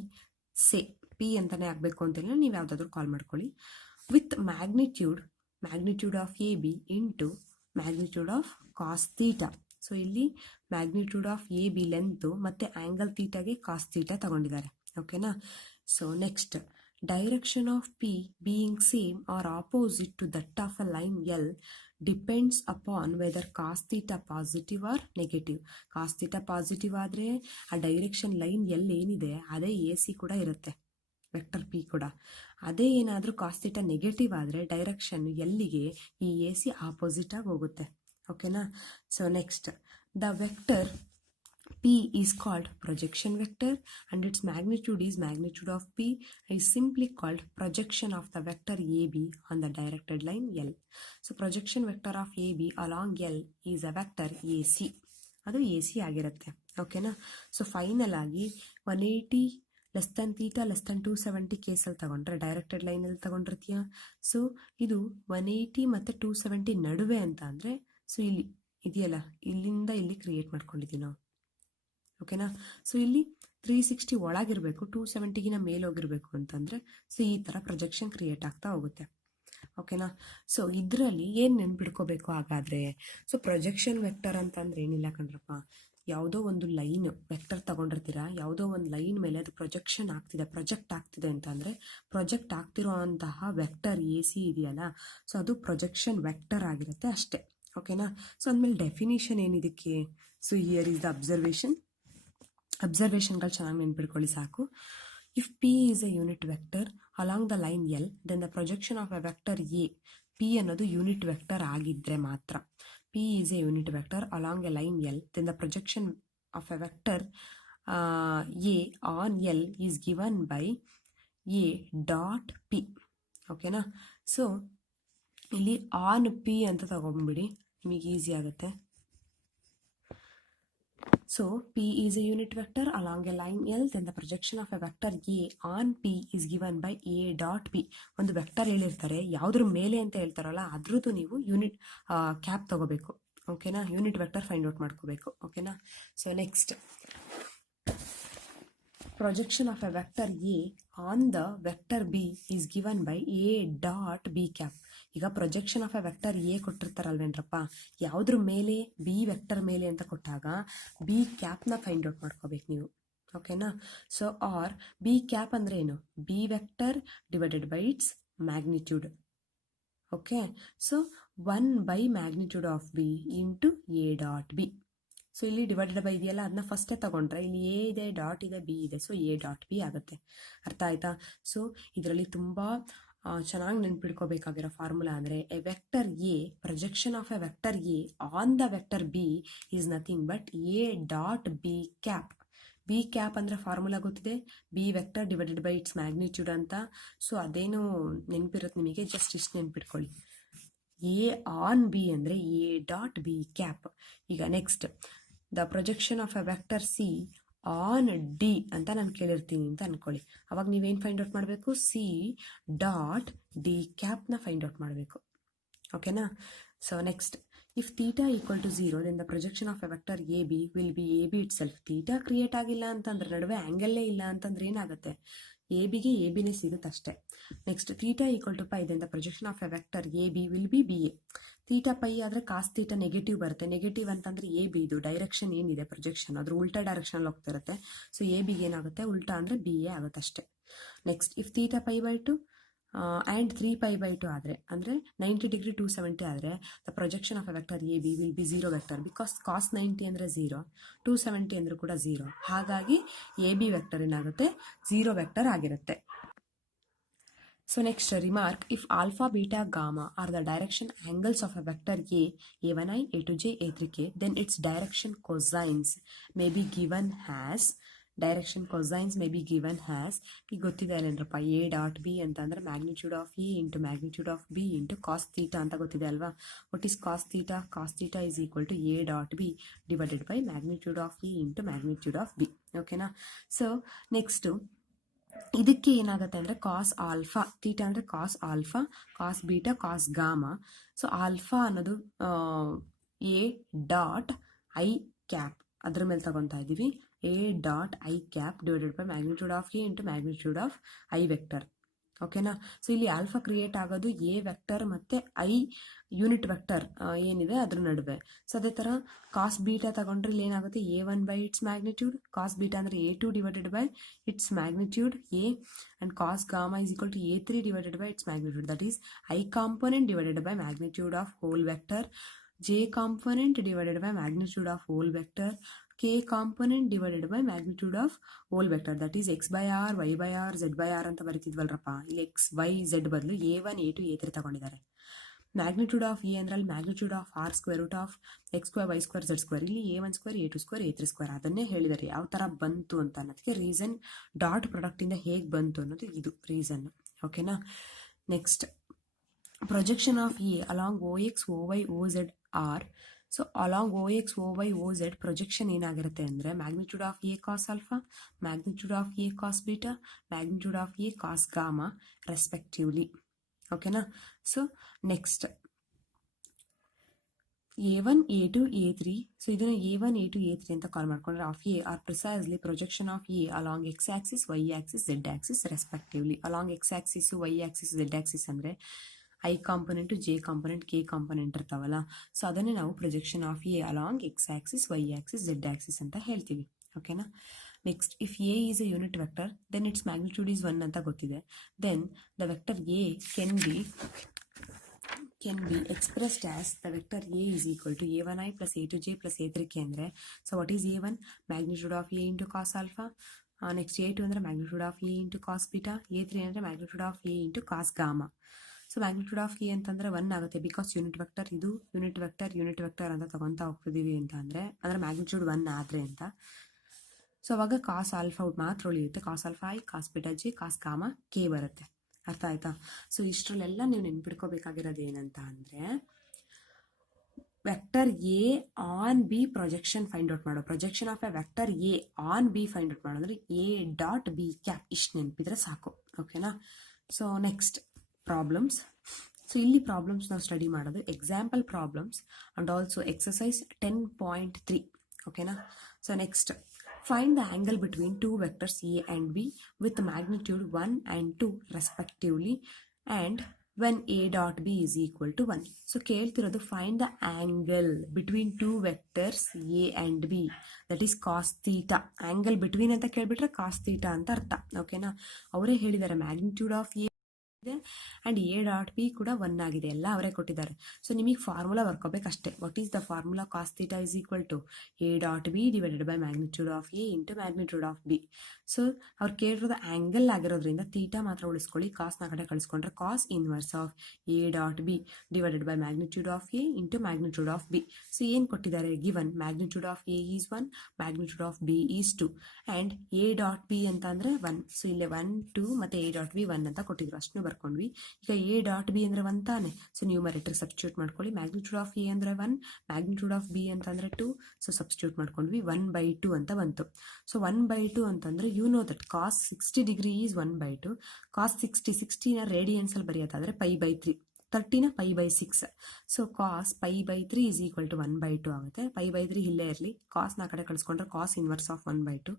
say P ಅಂತಲೇ ಆಗಬೇಕು ಅಂತೇಳಿ ನೀವು ಯಾವುದಾದ್ರೂ ಕಾಲ್ ಮಾಡ್ಕೊಳ್ಳಿ, with magnitude of A B into magnitude of cos theta. So ಇಲ್ಲಿ magnitude of A B length ಮತ್ತು angle ಥೀಟಾಗೆ cos theta ತಗೊಂಡಿದ್ದಾರೆ, ಓಕೆನಾ. So next, direction of P being same or opposite to that of a line L depends upon whether cos theta positive or negative. Cos theta positive ಆದರೆ ಆ direction line L ಏನಿದೆ ಅದೇ A C ಕೂಡ ಇರುತ್ತೆ, vector P ಕೂಡ. ಅದೇ ಏನಾದರೂ ಕಾಸ್ theta negative ಆದರೆ ಡೈರೆಕ್ಷನ್ ಎಲ್ಲಿಗೆ ಈ ಎ ಸಿ ಆಪೋಸಿಟ್ ಆಗಿ ಹೋಗುತ್ತೆ. ಓಕೆನಾ. So next, the vector P is called projection vector and its magnitude is magnitude of P is simply called projection of the vector AB on the directed line L. So projection vector of AB along L is a vector AC. ಅದು AC ಆಗಿರುತ್ತೆ. ಓಕೆನಾ. So final ಆಗಿ 180 less than theta less than 270 ಕೇಸಲ್ಲಿ ತಗೊಂಡ್ರೆ directed ಲೈನಲ್ಲಿ ತಗೊಂಡಿರ್ತೀಯ. So ಇದು 180 ಮತ್ತು 270 ನಡುವೆ ಅಂತ ಅಂದರೆ, ಸೊ ಇಲ್ಲಿ ಇದೆಯಲ್ಲ, ಇಲ್ಲಿಂದ ಇಲ್ಲಿ ಕ್ರಿಯೇಟ್ ಮಾಡ್ಕೊಂಡಿದ್ದೀವಿ ನಾವು. ಓಕೆನಾ. ಸೊ ಇಲ್ಲಿ 360 ಒಳಗಿರಬೇಕು, 270ಗಿನ ಮೇಲೆ ಹೋಗಿರಬೇಕು ಅಂತಂದರೆ, ಸೊ ಈ ಥರ ಪ್ರೊಜೆಕ್ಷನ್ ಕ್ರಿಯೇಟ್ ಆಗ್ತಾ ಹೋಗುತ್ತೆ. ಓಕೆನಾ. ಸೊ ಇದರಲ್ಲಿ ಏನು ನೆನ್ಪಿಡ್ಕೋಬೇಕು ಹಾಗಾದರೆ, ಸೊ ಪ್ರೊಜೆಕ್ಷನ್ ವೆಕ್ಟರ್ ಅಂತಂದ್ರೆ ಏನಿಲ್ಲ ಕಣ್ರಪ್ಪ, ಯಾವುದೋ ಒಂದು ಲೈನ್ ವೆಕ್ಟರ್ ತಗೊಂಡಿರ್ತೀರಾ, ಯಾವುದೋ ಒಂದು ಲೈನ್ ಮೇಲೆ ಅದು ಪ್ರೊಜೆಕ್ಟ್ ಆಗ್ತಿದೆ ಅಂತಂದರೆ, ಪ್ರೊಜೆಕ್ಟ್ ಆಗ್ತಿರೋ ಅಂತಹ ವೆಕ್ಟರ್ ಎ ಸಿ ಇದೆಯಲ್ಲ, ಸೊ ಅದು ಪ್ರೊಜೆಕ್ಷನ್ ವೆಕ್ಟರ್ ಆಗಿರುತ್ತೆ ಅಷ್ಟೇ. ಓಕೆನಾ. ಸೊ ಅಂದಮೇಲೆ ಡೆಫಿನಿಷನ್ ಏನಿದಕ್ಕೆ, ಸೊ ಹಿಯರ್ ಈಸ್ ದ ಅಬ್ಸರ್ವೇಷನ್ಗಳು ಚೆನ್ನಾಗಿ ನೆನ್ಪಿಡ್ಕೊಳ್ಳಿ ಸಾಕು. If P is a unit vector along the line L, then the projection of a vector A, P ಅನ್ನೋದು ಯೂನಿಟ್ ವೆಕ್ಟರ್ ಆಗಿದ್ದರೆ ಮಾತ್ರ. P is a unit vector along a line L, then the projection of a vector A on L is given by A dot P. ಓಕೆನಾ. So ಇಲ್ಲಿ on P ಅಂತ ತಗೊಂಡ್ಬಿಡಿ, ನಿಮಗೆ easy ಆಗುತ್ತೆ. So P is a unit vector along a line L, then the projection of a vector A on P is given by A dot P. ಒಂದು vector ಹೇಳಿರ್ತಾರೆ, ಯಾವುದ್ರ ಮೇಲೆ ಅಂತ ಹೇಳ್ತಾರಲ್ಲ ಅದ್ರದ್ದು ನೀವು ಯೂನಿಟ್ ಕ್ಯಾಪ್ ತಗೋಬೇಕು. ಓಕೆನಾ. ಯೂನಿಟ್ ವೆಕ್ಟರ್ ಫೈಂಡ್ ಔಟ್ ಮಾಡ್ಕೋಬೇಕು. ಓಕೆನಾ. So next, projection of a vector A on the vector B is given by A dot B cap. ಈಗ projection of a vector A ಕೊಟ್ಟಿರ್ತಾರಲ್ವೇನ್ರಪ್ಪ, ಯಾವುದ್ರ ಮೇಲೆ, ಬಿ ವೆಕ್ಟರ್ ಮೇಲೆ ಅಂತ ಕೊಟ್ಟಾಗ ಬಿ ಕ್ಯಾಪ್ನ ಫೈಂಡ್ ಔಟ್ ಮಾಡ್ಕೋಬೇಕು ನೀವು. ಓಕೆನಾ. ಸೊ ಆರ್ ಬಿ ಕ್ಯಾಪ್ ಅಂದರೆ ಏನು, B vector divided by its magnitude. Okay. So 1 by magnitude of b into a dot b. So ಇಲ್ಲಿ ಡಿವೈಡೆಡ್ ಬೈ ಇದೆಯಲ್ಲ, ಅದನ್ನ ಫಸ್ಟೇ ತಗೊಂಡ್ರೆ ಇಲ್ಲಿ ಎ ಇದೆ, ಡಾಟ್ ಇದೆ, ಬಿ ಇದೆ, ಸೊ ಎ ಡಾಟ್ ಬಿ ಆಗುತ್ತೆ. ಅರ್ಥ ಆಯ್ತಾ. ಸೊ ಇದರಲ್ಲಿ ತುಂಬ ಚೆನ್ನಾಗಿ ನೆನ್ಪಿಡ್ಕೋಬೇಕಾಗಿರೋ ಫಾರ್ಮುಲಾ ಅಂದರೆ, A vector A, projection of a vector A on the vector B is nothing but A dot B cap. B cap ಅಂದರೆ ಫಾರ್ಮುಲಾ ಗೊತ್ತಿದೆ, B vector divided by its magnitude ಅಂತ. ಸೊ ಅದೇನು ನೆನಪಿರುತ್ತೆ ನಿಮಗೆ, just ಇಷ್ಟು ನೆನ್ಪಿಟ್ಕೊಳ್ಳಿ. A on B ಅಂದರೆ A dot B cap. ಈಗ next, the projection of a vector C on D ಅಂತ ನಾನು ಕೇಳಿರ್ತೀನಿ ಅಂತ ಅಂದ್ಕೊಳ್ಳಿ. ಅವಾಗ ನೀವೇನು ಫೈಂಡ್ ಔಟ್ ಮಾಡಬೇಕು, ಸಿ ಡಾಟ್ ಡಿ ಕ್ಯಾಪ್ನ ಫೈಂಡ್ ಔಟ್ ಮಾಡಬೇಕು. ಓಕೆನಾ. So next, if theta equal to 0, then the projection of a vector A B will be A B itself. Theta create ಆಗಿಲ್ಲ ಅಂತಂದ್ರೆ, ನಡುವೆ ಆ್ಯಂಗಲ್ಲೇ ಇಲ್ಲ ಅಂತಂದ್ರೆ ಏನಾಗುತ್ತೆ, ಎ ಬಿಗೆ ಎ ಬಿನೇ ಸಿಗುತ್ತೆ ಅಷ್ಟೇ. Next, theta equal to pi, then the projection of a vector A B will be B A. Theta pi ಆದರೆ ಕಾಸ್ ಥೀಟಾ ನೆಗೆಟಿವ್ ಬರುತ್ತೆ. ನೆಗೆಟಿವ್ ಅಂತಂದರೆ ಎ ಬಿ ಇದು ಡೈರೆಕ್ಷನ್ ಏನಿದೆ ಪ್ರೊಜೆಕ್ಷನ್ ಅದ್ರ ಉಲ್ಟಾ ಡೈರೆಕ್ಷನಲ್ಲಿ ಹೋಗ್ತಿರುತ್ತೆ. ಸೊ ಎ ಬಿಗೆ ಏನಾಗುತ್ತೆ, ಉಲ್ಟಾ ಅಂದರೆ ಬಿ ಎ ಆಗುತ್ತೆ ಅಷ್ಟೇ. Next, if theta pi by 2 and 3π/2 ಆದರೆ, ಅಂದರೆ 90 ಡಿಗ್ರಿ 270 ಆದರೆ, the projection of a vector A B will be 0 vector, because cos 90 ಅಂದರೆ 0, 270 ಅಂದರೂ ಕೂಡ 0. ಹಾಗಾಗಿ ಎ ಬಿ ವೆಕ್ಟರ್ ಏನಾಗುತ್ತೆ, 0 ವೆಕ್ಟರ್ ಆಗಿರುತ್ತೆ. So next remark, if alpha, beta, gamma are the direction angles of a vector A, A1i, A2j, A3k, then its direction cosines may be given as, ಈಗ ಗೊತ್ತಿದೆ ಅಲ್ಲೇನ್ರಪ್ಪ, A dot B ಅಂತಂದರೆ magnitude of A into magnitude of B into cos theta ಅಂತ ಗೊತ್ತಿದೆ ಅಲ್ವಾ. What is cos theta? Cos theta is equal to A dot B divided by magnitude of A into magnitude of B. ಓಕೆನಾ. So next ಇದಕ್ಕೆ ಏನಾಗುತ್ತೆ ಅಂದರೆ cos alpha, theta ಅಂದರೆ cos alpha, cos beta, cos gamma. So alpha ಅನ್ನೋದು A dot I cap ಅದ್ರ ಮೇಲೆ ತಗೊತಾ ಇದ್ದೀವಿ. A dot I cap divided by magnitude of A into magnitude of I vector. ಓಕೆನಾ. ಸೊ ಇಲ್ಲಿ ಆಲ್ಫಾ ಕ್ರಿಯೇಟ್ ಆಗೋದು A vector ಮತ್ತು I unit vector ಏನಿದೆ ಅದ್ರ ನಡುವೆ. ಸೊ ಅದೇ ಥರ ಕಾಸ್ ಬೀಟಾ ತಗೊಂಡ್ರೆ ಇಲ್ಲಿ ಏನಾಗುತ್ತೆ, A1 by its magnitude, cos beta ಅಂದರೆ A2 divided by its magnitude A, and cos gamma is equal to A3 divided by its magnitude, that is I component divided by magnitude of whole vector, J component divided by magnitude of whole vector, K component divided by magnitude of whole vector, that is x by r, y by r, z by r ಅಂತ ಬರೀತಿದ್ವಲ್ರಪ್ಪ. ಇಲ್ಲಿ x, y, z ಬದಲು A1, A2, A3 ತಗೊಂಡಿದ್ದಾರೆ. Magnitude of A ಅಂದ್ರೆ ಅಲ್ಲಿ magnitude of R square root of X square Y square Z square, ಇಲ್ಲಿ A1 square A2 square A3 square ಅದನ್ನೇ ಹೇಳಿದ್ದಾರೆ. ಯಾವ ಥರ ಬಂತು ಅಂತ ಅನ್ನೋದಕ್ಕೆ ರೀಸನ್, ಡಾಟ್ ಪ್ರಾಡಕ್ಟಿಂದ ಹೇಗೆ ಬಂತು ಅನ್ನೋದು ಇದು ರೀಸನ್. ಓಕೆನಾ. Next projection of A along OX, OY, OZ or. So along OX, OY, OZ ಪ್ರೊಜೆಕ್ಷನ್ ಏನಾಗಿರುತ್ತೆ ಅಂದರೆ magnitude of A cos alpha, magnitude of A cos beta, magnitude of A cos gamma respectively. ಓಕೆನಾ. So next A1, A2, A3. So ಇದನ್ನು A1, A2, A3 ಅಂತ call ಮಾಡ್ಕೊಂಡ್ರೆ of A are precisely projection of A along X axis, Y axis, Z axis respectively. Along X axis, Y axis, Z axis ಅಂದರೆ I component, J component, K component ಇರ್ತಾವಲ್ಲ. So ಅದನ್ನೇ ನಾವು projection of A along X axis, Y axis, Z axis ಅಂತ ಹೇಳ್ತೀವಿ. ಓಕೆನಾ. Next if A is a unit vector then its magnitude is 1 ಅಂತ ಗೊತ್ತಿದೆ. Then the vector A can be expressed as the vector A is equal to A1i plus A2j plus A3k ಅಂದರೆ so what is A1 magnitude of A into cos alpha, next A2 ಅಂದರೆ magnitude of A into cos beta, A3 ಅಂದರೆ magnitude of A into cos gamma. So magnitude of A ಅಂತಂದರೆ 1 ಆಗುತ್ತೆ because unit vector, ಇದು unit vector ಅಂತ ತಗೊತಾ ಹೋಗ್ತಿದ್ದೀವಿ ಅಂತ ಅಂದರೆ magnitude 1 ಆದರೆ ಅಂತ. ಸೊ ಅವಾಗ ಕಾಸ್ ಆಲ್ಫಾ ಮಾತ್ರ ಉಳಿಯುತ್ತೆ, cos alpha i, cos beta j, cos gamma k ಬರುತ್ತೆ. ಅರ್ಥ ಆಯ್ತಾ. ಸೊ ಇಷ್ಟರಲ್ಲೆಲ್ಲ ನೀವು ನೆನ್ಪಿಟ್ಕೋಬೇಕಾಗಿರೋದು ಏನಂತ ಅಂದರೆ vector A on B projection find out ಮಾಡೋ, projection of a vector A on B find out ಮಾಡೋದ್ರೆ ಎ ಡಾಟ್ ಬಿ ಕ್ಯಾಪ್ ಇಷ್ಟು ನೆನಪಿದ್ರೆ ಸಾಕು. ಓಕೆನಾ. So next problems. ಸೊ ಇಲ್ಲಿ ಪ್ರಾಬ್ಲಮ್ಸ್ ನಾವು ಸ್ಟಡಿ ಮಾಡೋದು example problems and also exercise 10.3. ಓಕೆನಾ. So next find the angle between two vectors A and B with magnitude 1 and 2 respectively and when A dot B is equal to 1. So ಕೇಳ್ತಿರೋದು find the angle between two vectors A and B, that is cos theta. angle between ಅಂತ ಕೇಳ್ಬಿಟ್ರೆ cos theta ಅಂತ ಅರ್ಥ. ಓಕೆನಾ. ಅವರೇ ಹೇಳಿದ್ದಾರೆ magnitude of A and A dot B ಕೂಡ 1 ಆಗಿದೆ, ಎಲ್ಲ ಅವರೇ ಕೊಟ್ಟಿದ್ದಾರೆ. ಸೊ ನಿಮಗೆ ಫಾರ್ಮುಲಾ ಬರ್ಕೋಬೇಕಷ್ಟೇ. What is the formula? Cos theta is equal to A dot B divided by magnitude of A into magnitude of B. So ಅವ್ರು ಕೇಳಿರೋದು angle ಆಗಿರೋದ್ರಿಂದ ಥೀಟಾ ಮಾತ್ರ ಉಳಿಸ್ಕೊಳ್ಳಿ, ಕಾಸ್ನ ಕಡೆ ಕಳಿಸ್ಕೊಂಡ್ರೆ cos inverse of A dot B divided by magnitude of A into magnitude of B. So ಏನು ಕೊಟ್ಟಿದ್ದಾರೆ? Given magnitude of A is 1, magnitude of B is 2 and A dot B ಅಂತ ಅಂದರೆ 1. ಸೊ ಇಲ್ಲೇ 1, 2 ಮತ್ತು ಎ ಡಾಟ್ ಬಿ 1 ಅಂತ ಕೊಟ್ಟಿದ್ರು, ಅಷ್ಟನ್ನು ಬರ್ಕೊಂಡ್ವಿ. ಈಗ ಎ ಡಾಟ್ ಬಿ ಅಂದರೆ 1 ತಾನೆ. ಸೊ ನ್ಯೂಮರೇಟರ್ ಸಬ್ಸ್ಟಿಟ್ಯೂಟ್ ಮಾಡ್ಕೊಳ್ಳಿ. ಮ್ಯಾಗ್ನಿಟ್ಯೂಡ್ ಆಫ್ ಎ ಅಂದರೆ 1, ಮ್ಯಾಗ್ನಿಟ್ಯೂಡ್ ಆಫ್ ಬಿ ಅಂತಂದರೆ 2. ಸೊ ಸಬ್ಸ್ಟಿಟ್ಯೂಟ್ ಮಾಡ್ಕೊಂಡ್ವಿ, 1/2 ಅಂತ ಬಂತು. ಸೊ 1/2 ಅಂತಂದರೆ you know that cos 60 degree is 1/2. Cos 60ನ ರೇಡಿಯನ್ಸಲ್ಲಿ ಬರೆಯೋದಾದರೆ π/3, 30ನ π/6. So cos π/3 is equal to 1/2 ಆಗುತ್ತೆ. π/3 ಇಲ್ಲೇ ಇರಲಿ, ಕಾಸ್ನ ಕಡೆ ಕಳಿಸ್ಕೊಂಡ್ರೆ cos inverse of 1/2.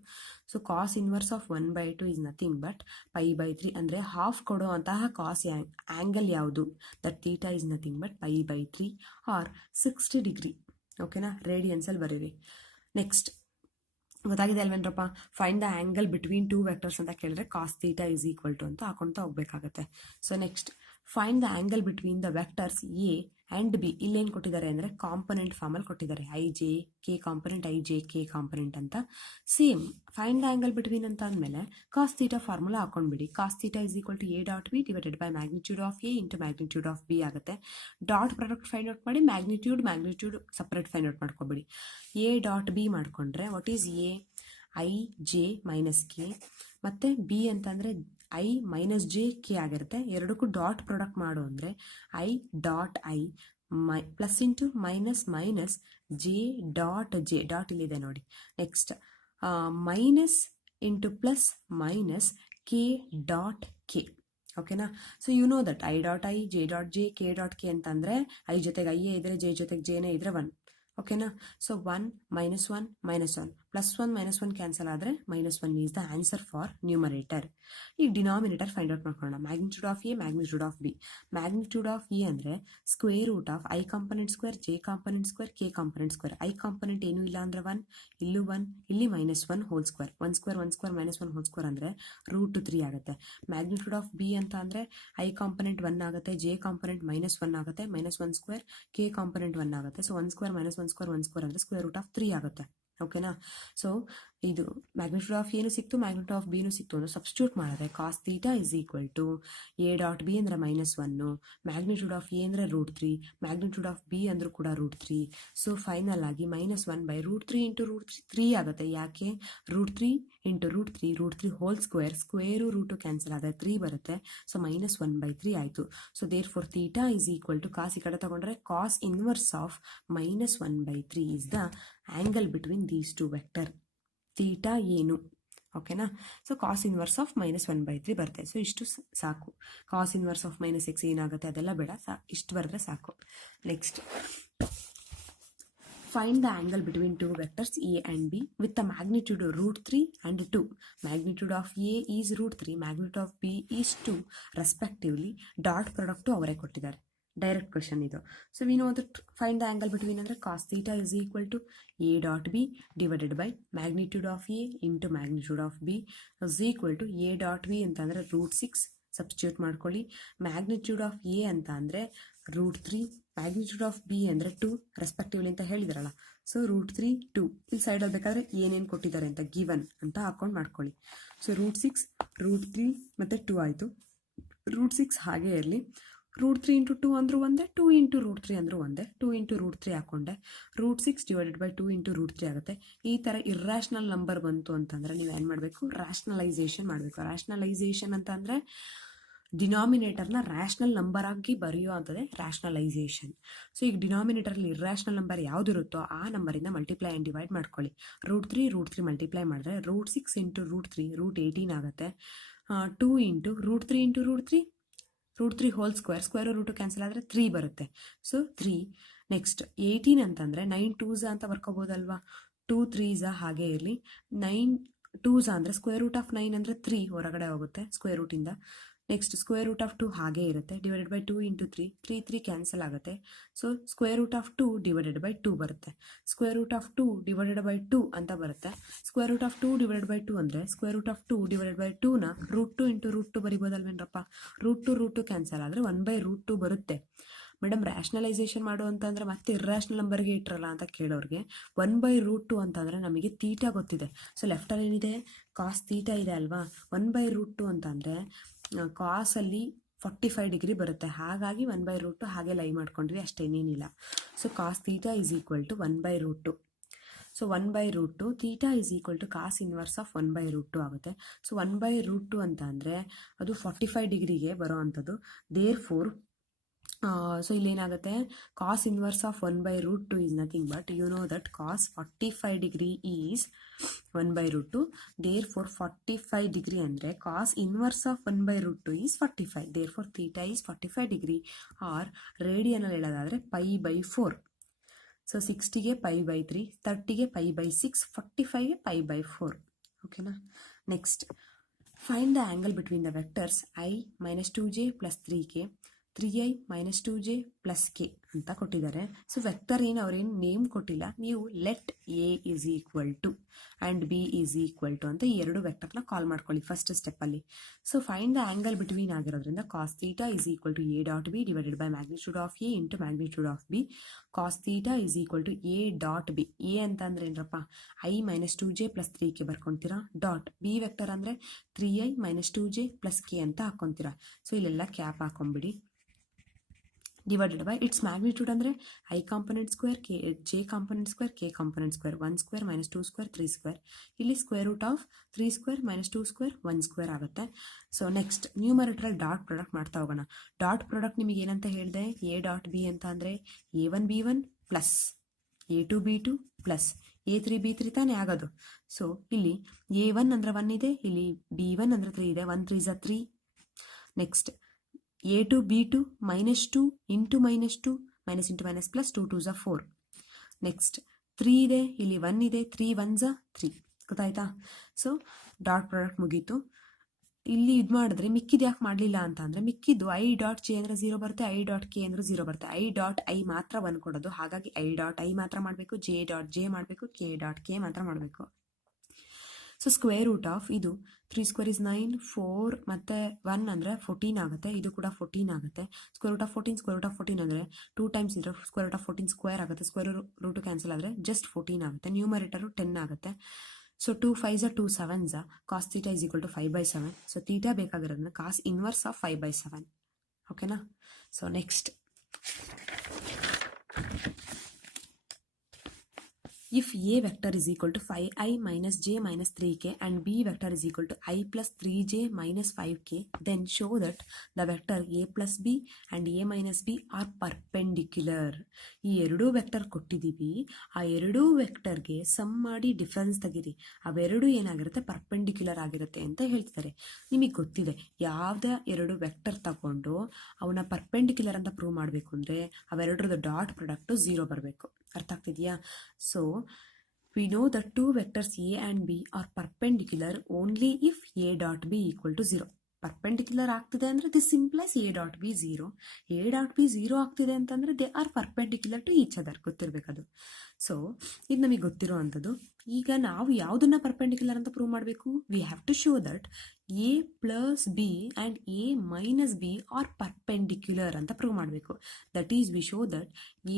So cos inverse of 1/2 is nothing but π/3 ಅಂದರೆ ಹಾಫ್ ಕೊಡೋ ಅಂತಹ ಕಾಸ್ ಆ್ಯಂಗಲ್ ಯಾವುದು? That theta is nothing but π/3 or 60 degree. ಓಕೆನಾ. ರೇಡಿಯನ್ಸಲ್ಲಿ ಬರೀರಿ. ನೆಕ್ಸ್ಟ್ ಗೊತ್ತಾಗಿದೆ ಅಲ್ವೇನ್ರಪ್ಪ? Find the angle between two vectors ಅಂತ ಕೇಳಿದ್ರೆ cos theta is equal to ಅಂತ ಹಾಕೊಳ್ತಾ ಹೋಗ್ಬೇಕಾಗತ್ತೆ. So next find the angle between the vectors A and B. ಇಲ್ಲೇನು ಕೊಟ್ಟಿದ್ದಾರೆ ಅಂದರೆ ಕಾಂಪೊನೆಂಟ್ ಫಾರ್ಮಲ್ಲಿ ಕೊಟ್ಟಿದ್ದಾರೆ, i j k component, i j k component ಅಂತ. Same find the angle between ಅಂತ ಅಂದಮೇಲೆ ಕಾಸ್ ಥೀಟಾ ಫಾರ್ಮುಲಾ ಹಾಕೊಂಡ್ಬಿಡಿ. Cos theta is equal to A dot B divided by magnitude of A into magnitude of B ಆಗುತ್ತೆ. Dot product find out ಮಾಡಿ, magnitude separate find out ಮಾಡ್ಕೊಬಿಡಿ. A dot B ಮಾಡಿಕೊಂಡ್ರೆ what is A? I j minus k, ಮತ್ತು B ಅಂತಂದರೆ i minus j k ಆಗಿರುತ್ತೆ. ಎರಡಕ್ಕೂ dot product ಮಾಡು ಅಂದರೆ i dot i plus into minus j dot ಇಲ್ಲಿದೆ ನೋಡಿ. Next minus into plus minus k dot k. ಓಕೆನಾ. So you know that i dot i, j dot j, k dot k ಅಂತಂದರೆ i ಜೊತೆಗೆ ಐಯೇ ಇದ್ದರೆ J ಜೊತೆಗೆ ಜೆನೇ ಇದ್ದರೆ 1. ಓಕೆನಾ. ಸೊ 1 -1 -1 +1 -1 ಕ್ಯಾನ್ಸಲ್ ಆದರೆ -1 is the answer for numerator. ಈಗ ಡಿನಾಮಿನೇಟರ್ ಫೈಂಡ್ ಔಟ್ ಮಾಡ್ಕೊಳ್ಳೋಣ. Magnitude of A, magnitude of B. Magnitude of A ಅಂದರೆ square root of i component square, j component square, k component square. i component ಏನೂ ಇಲ್ಲ ಅಂದರೆ 1, ಇಲ್ಲೂ 1, ಇಲ್ಲಿ -1 whole square. 1 square -1 whole square ಅಂದರೆ √3 ಆಗುತ್ತೆ. Magnitude of B ಅಂತ ಅಂದರೆ i ಕಾಂಪೊನೆಂಟ್ 1 ಆಗುತ್ತೆ, j ಕಾಂಪೊನೆಂಟ್ -1 ಆಗುತ್ತೆ, -1 ಸ್ಕ್ವೇರ್, k ಕಾಂಪೊನೆಂಟ್ 1 ಆಗುತ್ತೆ. ಸೊ 1 ಸ್ಕ್ವೇರ್ -1 ಸ್ಕ್ವೇರ್ 1 ಸ್ಕ್ವೇರ್ ಅಂದರೆ √3 ಆಗುತ್ತೆ. ಓಕೆನಾ? ಸೊ ಇದು ಮ್ಯಾಗ್ನಿಟ್ಯೂಡ್ ಆಫ್ ಏನು ಸಿಕ್ತು, ಮ್ಯಾಗ್ನಿಟ್ಯೂಡ್ ಆಫ್ ಬಿನೂ ಸಿಕ್ತು ಅಂತ ಸಬ್ಸ್ಟಿಟ್ಯೂಟ್ ಮಾಡಿದ್ರೆ cos θ is equal to a.b ಅಂದರೆ -1, ಮ್ಯಾಗ್ನಿಟ್ಯೂಡ್ ಆಫ್ ಎ ಅಂದರೆ √3, ಮ್ಯಾಗ್ನಿಟ್ಯೂಡ್ ಆಫ್ ಬಿ ಅಂದರೂ ಕೂಡ √3. ಸೊ ಫೈನಲ್ ಆಗಿ -1/√3 × √3 3 ಆಗುತ್ತೆ. ಯಾಕೆ? √3 × √3 whole square, square root cancel ಆದರೆ 3 ಬರುತ್ತೆ. ಸೊ -1/3 ಆಯಿತು. So therefore θ is equal to cos ಈ ಕಡೆ ತಗೊಂಡ್ರೆ cos inverse of -1/3 is the angle between these two vector. Theta ಏನು? ಓಕೆನಾ? ಸೊ ಕಾಸ್ ಇನ್ವರ್ಸ್ ಆಫ್ -1/3 ಬರುತ್ತೆ. ಸೊ ಇಷ್ಟು ಸಾಕು. ಕಾಸ್ ಇನ್ವರ್ಸ್ ಆಫ್ -x ಏನಾಗುತ್ತೆ ಅದೆಲ್ಲ ಬೇಡ, ಇಷ್ಟು ಬರೆದ್ರೆ ಸಾಕು. Next, find the angle between two vectors a and b with the magnitude √3 and 2. Magnitude of a is √3, magnitude of b is 2 respectively. Dot product ಅವರೇ ಕೊಟ್ಟಿದ್ದಾರೆ. ಡೈರೆಕ್ಟ್ ಕ್ವೆಶನ್ ಇದು. So we know that find the angle between ಅಂದರೆ cos theta is equal to a.b divided by magnitude of A into magnitude of B is equal to a.b ಅಂತಂದರೆ √6 substitute ಮಾಡ್ಕೊಳ್ಳಿ. Magnitude of A ಅಂತ ಅಂದರೆ √3, magnitude of B ಅಂದರೆ 2 respectively ಅಂತ ಹೇಳಿದಾರಲ್ಲ. So √3 2 ಇಲ್ಲಿ ಸೈಡಲ್ಲಿ ಬೇಕಾದರೆ ಏನೇನು ಕೊಟ್ಟಿದ್ದಾರೆ ಅಂತ ಗಿವನ್ ಅಂತ ಹಾಕೊಂಡು ಮಾಡ್ಕೊಳ್ಳಿ. ಸೊ √6 √3 ಮತ್ತು 2 ಆಯಿತು. √6 ಹಾಗೆ ಇರಲಿ. √3 × 2 ಅಂದರೂ ಒಂದೇ, 2 × √3 ಅಂದರೂ ಒಂದೇ. 2 × √3 ಹಾಕೊಂಡೆ √6 ಡಿವೈಡೆಡ್ ಬೈ 2 × √3 ಆಗುತ್ತೆ. ಈ ಥರ ಇರ್ರಾಷನಲ್ ನಂಬರ್ ಬಂತು ಅಂತಂದರೆ ನೀವು ಏನು ಮಾಡಬೇಕು? ರ್ಯಾಷನಲೈಸೇಷನ್ ಮಾಡಬೇಕು. ರ್ಯಾಷನಲೈಸೇಷನ್ ಅಂತ ಅಂದರೆ ಡಿನಾಮಿನೇಟರ್ನ ರ್ಯಾಷನಲ್ ನಂಬರ್ ಆಗಿ ಬರೆಯೋ ಅಂಥದ್ದೇ ರ್ಯಾಷನಲೈಸೇಷನ್. ಸೊ ಈಗ ಡಿನಾಮಿನೇಟರಲ್ಲಿ ಇರ್ರಾಷನಲ್ ನಂಬರ್ ಯಾವುದಿರುತ್ತೋ ಆ ನಂಬರಿಂದ ಮಲ್ಟಿಪ್ಲೈ ಆ್ಯಂಡ್ ಡಿವೈಡ್ ಮಾಡ್ಕೊಳ್ಳಿ. √3 ಮಲ್ಟಿಪ್ಲೈ ಮಾಡಿದ್ರೆ √6 × √3 √18 ಆಗುತ್ತೆ. 2 × √3 × √3 whole square, square root cancel ಆದರೆ 3 ಬರುತ್ತೆ. ಸೊ 3. ನೆಕ್ಸ್ಟ್ 18 ಅಂತಂದರೆ 9 2s ಅಂತ ಬರ್ಕೋಬೋದಲ್ವಾ. 2 3s ಹಾಗೆ ಇರಲಿ. 9 2s ಅಂದರೆ ಸ್ಕ್ವೇರ್ ರೂಟ್ ಆಫ್ 9 ಅಂದರೆ 3 ಹೊರಗಡೆ ಹೋಗುತ್ತೆ ಸ್ಕ್ವೇರ್ ರೂಟಿಂದ. ನೆಕ್ಸ್ಟ್ ಸ್ಕ್ವೇರ್ ರೂಟ್ ಆಫ್ 2 ಹಾಗೆ ಇರುತ್ತೆ, ಡಿವೈಡೆಡ್ ಬೈ 2 × 3 3 ಕ್ಯಾನ್ಸಲ್ ಆಗುತ್ತೆ. So square root of 2 divided by 2 ಬರುತ್ತೆ. Square root of 2 divided by 2 ಅಂತ ಬರುತ್ತೆ. Square root of 2 divided by 2 ಅಂದರೆ square root of 2 divided by 2ನ √2 × √2 ಬರಿಬೋದಲ್ವೇನಪ್ಪ. √2 ಕ್ಯಾನ್ಸಲ್ ಆದರೆ 1/√2 ಬರುತ್ತೆ. ಮೇಡಮ್ ರ್ಯಾಷನಲೈಸೇಷನ್ ಮಾಡು ಅಂತಂದರೆ ಮತ್ತೆ ಇರ್ರಾಷನಲ್ ನಂಬರ್ಗೆ ಇಟ್ರಲ್ಲ ಅಂತ ಕೇಳೋರಿಗೆ 1/√2 ಅಂತಂದರೆ ನಮಗೆ ಥೀಟಾ ಗೊತ್ತಿದೆ. ಸೊ ಲೆಫ್ಟಲ್ಲಿ ಏನಿದೆ? ಕಾಸ್ ಥೀಟಾ ಇದೆ ಅಲ್ವಾ. 1/√2 ಅಂತಂದರೆ ಕಾಸಲ್ಲಿ 45 ಡಿಗ್ರಿ ಬರುತ್ತೆ. ಹಾಗಾಗಿ 1/√2 ಹಾಗೆ ಲೈ ಮಾಡ್ಕೊಂಡ್ವಿ, ಅಷ್ಟೇನೇನಿಲ್ಲ. So cos theta is equal to 1/√2. So 1/√2 theta is equal to cos inverse of 1/√2 ಆಗುತ್ತೆ. ಸೊ 1/√2 ಅಂತ ಅಂದರೆ ಅದು 45 ಡಿಗ್ರಿಗೆ ಬರೋ ಅಂಥದ್ದು. ದೇರ್ ಫೋರ್ ಸೊ ಇಲ್ಲೇನಾಗುತ್ತೆ? Cos inverse of 1/√2 is nothing but you know that cos 45 degree is 1/√2. Therefore 45 degree ಅಂದರೆ cos inverse of 1/√2 is 45. Therefore theta is 45 degree. Or ರೇಡಿಯನಲ್ಲಿ ಹೇಳೋದಾದರೆ π/4. ಸೊ 60ಗೆ π/3, 30ಗೆ π/6, 45ಗೆ π/4. ಓಕೆನಾ? Next, find the angle between the vectors i - 2j + 3k, 3i - 2j + k ಅಂತ ಕೊಟ್ಟಿದ್ದಾರೆ. So vector ಏನು ಅವ್ರೇನು ನೇಮ್ ಕೊಟ್ಟಿಲ್ಲ. ನೀವು let a is equal to and b is equal to ಅಂತ ಈ ಎರಡು ವೆಕ್ಟರ್ನ ಕಾಲ್ ಮಾಡ್ಕೊಳ್ಳಿ ಫಸ್ಟ್ ಸ್ಟೆಪ್ಪಲ್ಲಿ. So find the angle between ಆಗಿರೋದ್ರಿಂದ cos theta is equal to a.b divided by magnitude of a into magnitude of b. Cos theta is equal to a.b. a ಅಂತ ಅಂದರೆ ಏನರಪ್ಪ? i - 2j + 3k ಬರ್ಕೊತೀರಾ. Dot b vector ಅಂದರೆ 3i - 2j + k ಅಂತ ಹಾಕ್ಕೊತೀರಾ. So ಇಲ್ಲೆಲ್ಲ cap ಹಾಕೊಂಬಿಡಿ. Divided by its magnitude ಅಂದರೆ i component square, j component square, k component square. 1 square - 2 square 3 square. ಇಲ್ಲಿ square root of 3 square - 2 square 1 square ಆಗುತ್ತೆ. So next numerator dot product ಮಾಡ್ತಾ ಹೋಗೋಣ. Dot product ನಿಮಗೆ ಏನಂತ ಹೇಳಿದೆ? a.b ಅಂತ ಅಂದರೆ a1 b1 plus a2 b2 plus a3 b3 ತಾನೇ ಆಗೋದು. ಸೊ ಇಲ್ಲಿ a1 ಅಂದರೆ 1 ಇದೆ, ಇಲ್ಲಿ b1 ಅಂದರೆ 3 ಇದೆ. 1 3 = 3. Next a2 b2 -2 × -2 -× - plus 2 2 = 4. Next 3 ಇದೆ, ಇಲ್ಲಿ 1 ಇದೆ, 3 1s 3, ಗೊತ್ತಾಯ್ತಾ? ಸೊ ಡಾಟ್ ಪ್ರಾಡಕ್ಟ್ ಮುಗೀತು. ಇಲ್ಲಿ ಇದು ಮಾಡಿದ್ರೆ ಮಿಕ್ಕಿದ್ದು ಯಾಕೆ ಮಾಡಲಿಲ್ಲ ಅಂತ ಅಂದರೆ, ಮಿಕ್ಕಿದ್ದು ಐ ಡಾಟ್ ಜೆ ಅಂದರೆ 0 ಬರುತ್ತೆ, ಐ ಡಾಟ್ ಕೆ ಅಂದರೆ 0 ಬರುತ್ತೆ. ಐ ಡಾಟ್ ಐ ಮಾತ್ರ 1 ಕೊಡೋದು, ಹಾಗಾಗಿ ಐ ಡಾಟ್ ಐ ಮಾತ್ರ ಮಾಡಬೇಕು, ಜೆ ಡಾಟ್ ಜೆ ಮಾಡಬೇಕು, ಕೆ ಡಾಟ್ ಕೆ ಮಾತ್ರ ಮಾಡಬೇಕು. ಸೊ ಸ್ಕ್ವೇರ್ ರೂಟ್ ಆಫ್ ಇದು 3 ಸ್ಕ್ವೇರ್ ಇಸ್ 9, 4 ಮತ್ತು 1 ಅಂದರೆ 14 ಆಗುತ್ತೆ, ಇದು ಕೂಡ 14 ಆಗುತ್ತೆ. Square root of 14 square root of 14 ಅಂದರೆ 2 ಟೈಮ್ಸ್ ಇದ್ರೆ ಸ್ಕ್ವೇರ್ ರೂಟ್ ಆಫ್ 14 ಸ್ಕ್ವೇರ್ ಆಗುತ್ತೆ, ಸ್ಕ್ವೇರ್ ರೂಟು ಕ್ಯಾನ್ಸಲ್ ಆದರೆ ಜಸ್ಟ್ 14 ಆಗುತ್ತೆ, ನ್ಯೂಮರೇಟರು 10 ಆಗುತ್ತೆ. So 2 5s 2 7s, cos theta is equal to 5/7. So theta ಬೇಕಾಗಿರೋದನ್ನ ಕಾಸ್ ಇನ್ವರ್ಸ್ ಆಫ್ 5/7. ಓಕೆನಾ? So next, if A vector is equal to 5i minus j minus 3k and B vector is equal to I plus 3j minus 5k, then show that the vector A plus B and A minus B are perpendicular. ಈ ಎರಡೂ vector ಕೊಟ್ಟಿದ್ದೀವಿ, ಆ ಎರಡೂ ವೆಕ್ಟರ್ಗೆ some ಮಾಡಿ difference ತೆಗೀರಿ, ಅವೆರಡು ಏನಾಗಿರುತ್ತೆ, perpendicular ಆಗಿರುತ್ತೆ ಅಂತ ಹೇಳ್ತಿದ್ದಾರೆ. ನಿಮಗೆ ಗೊತ್ತಿದೆ, ಯಾವುದೇ ಎರಡು ವೆಕ್ಟರ್ ತಗೊಂಡು ಅವನ್ನ ಪರ್ಪೆಂಡಿಕ್ಯುಲರ್ ಅಂತ ಪ್ರೂವ್ ಮಾಡಬೇಕು ಅಂದರೆ ಅವೆರಡರದ್ದು ಡಾಟ್ ಪ್ರಾಡಕ್ಟು 0 ಬರಬೇಕು. ಅರ್ಥ ಆಗ್ತಿದೆಯಾ? So we know that two vectors A and B are perpendicular only if A dot B equal to 0. Perpendicular ಆಗ್ತಿದೆ ಅಂದರೆ this implies A dot B 0. A dot B 0 ಆಗ್ತಿದೆ ಅಂತಂದರೆ they are perpendicular to each other, ಗೊತ್ತಿರಬೇಕದು. So ಇದು ನಮಗೆ ಗೊತ್ತಿರೋ ಅಂಥದ್ದು. ಈಗ ನಾವು ಯಾವುದನ್ನ ಪರ್ಪೆಂಡಿಕ್ಯುಲರ್ ಅಂತ ಪ್ರೂವ್ ಮಾಡಬೇಕು? We have to show that A plus B and A minus B are perpendicular ಅಂತ ಪ್ರೂವ್ ಮಾಡಬೇಕು. That is we show that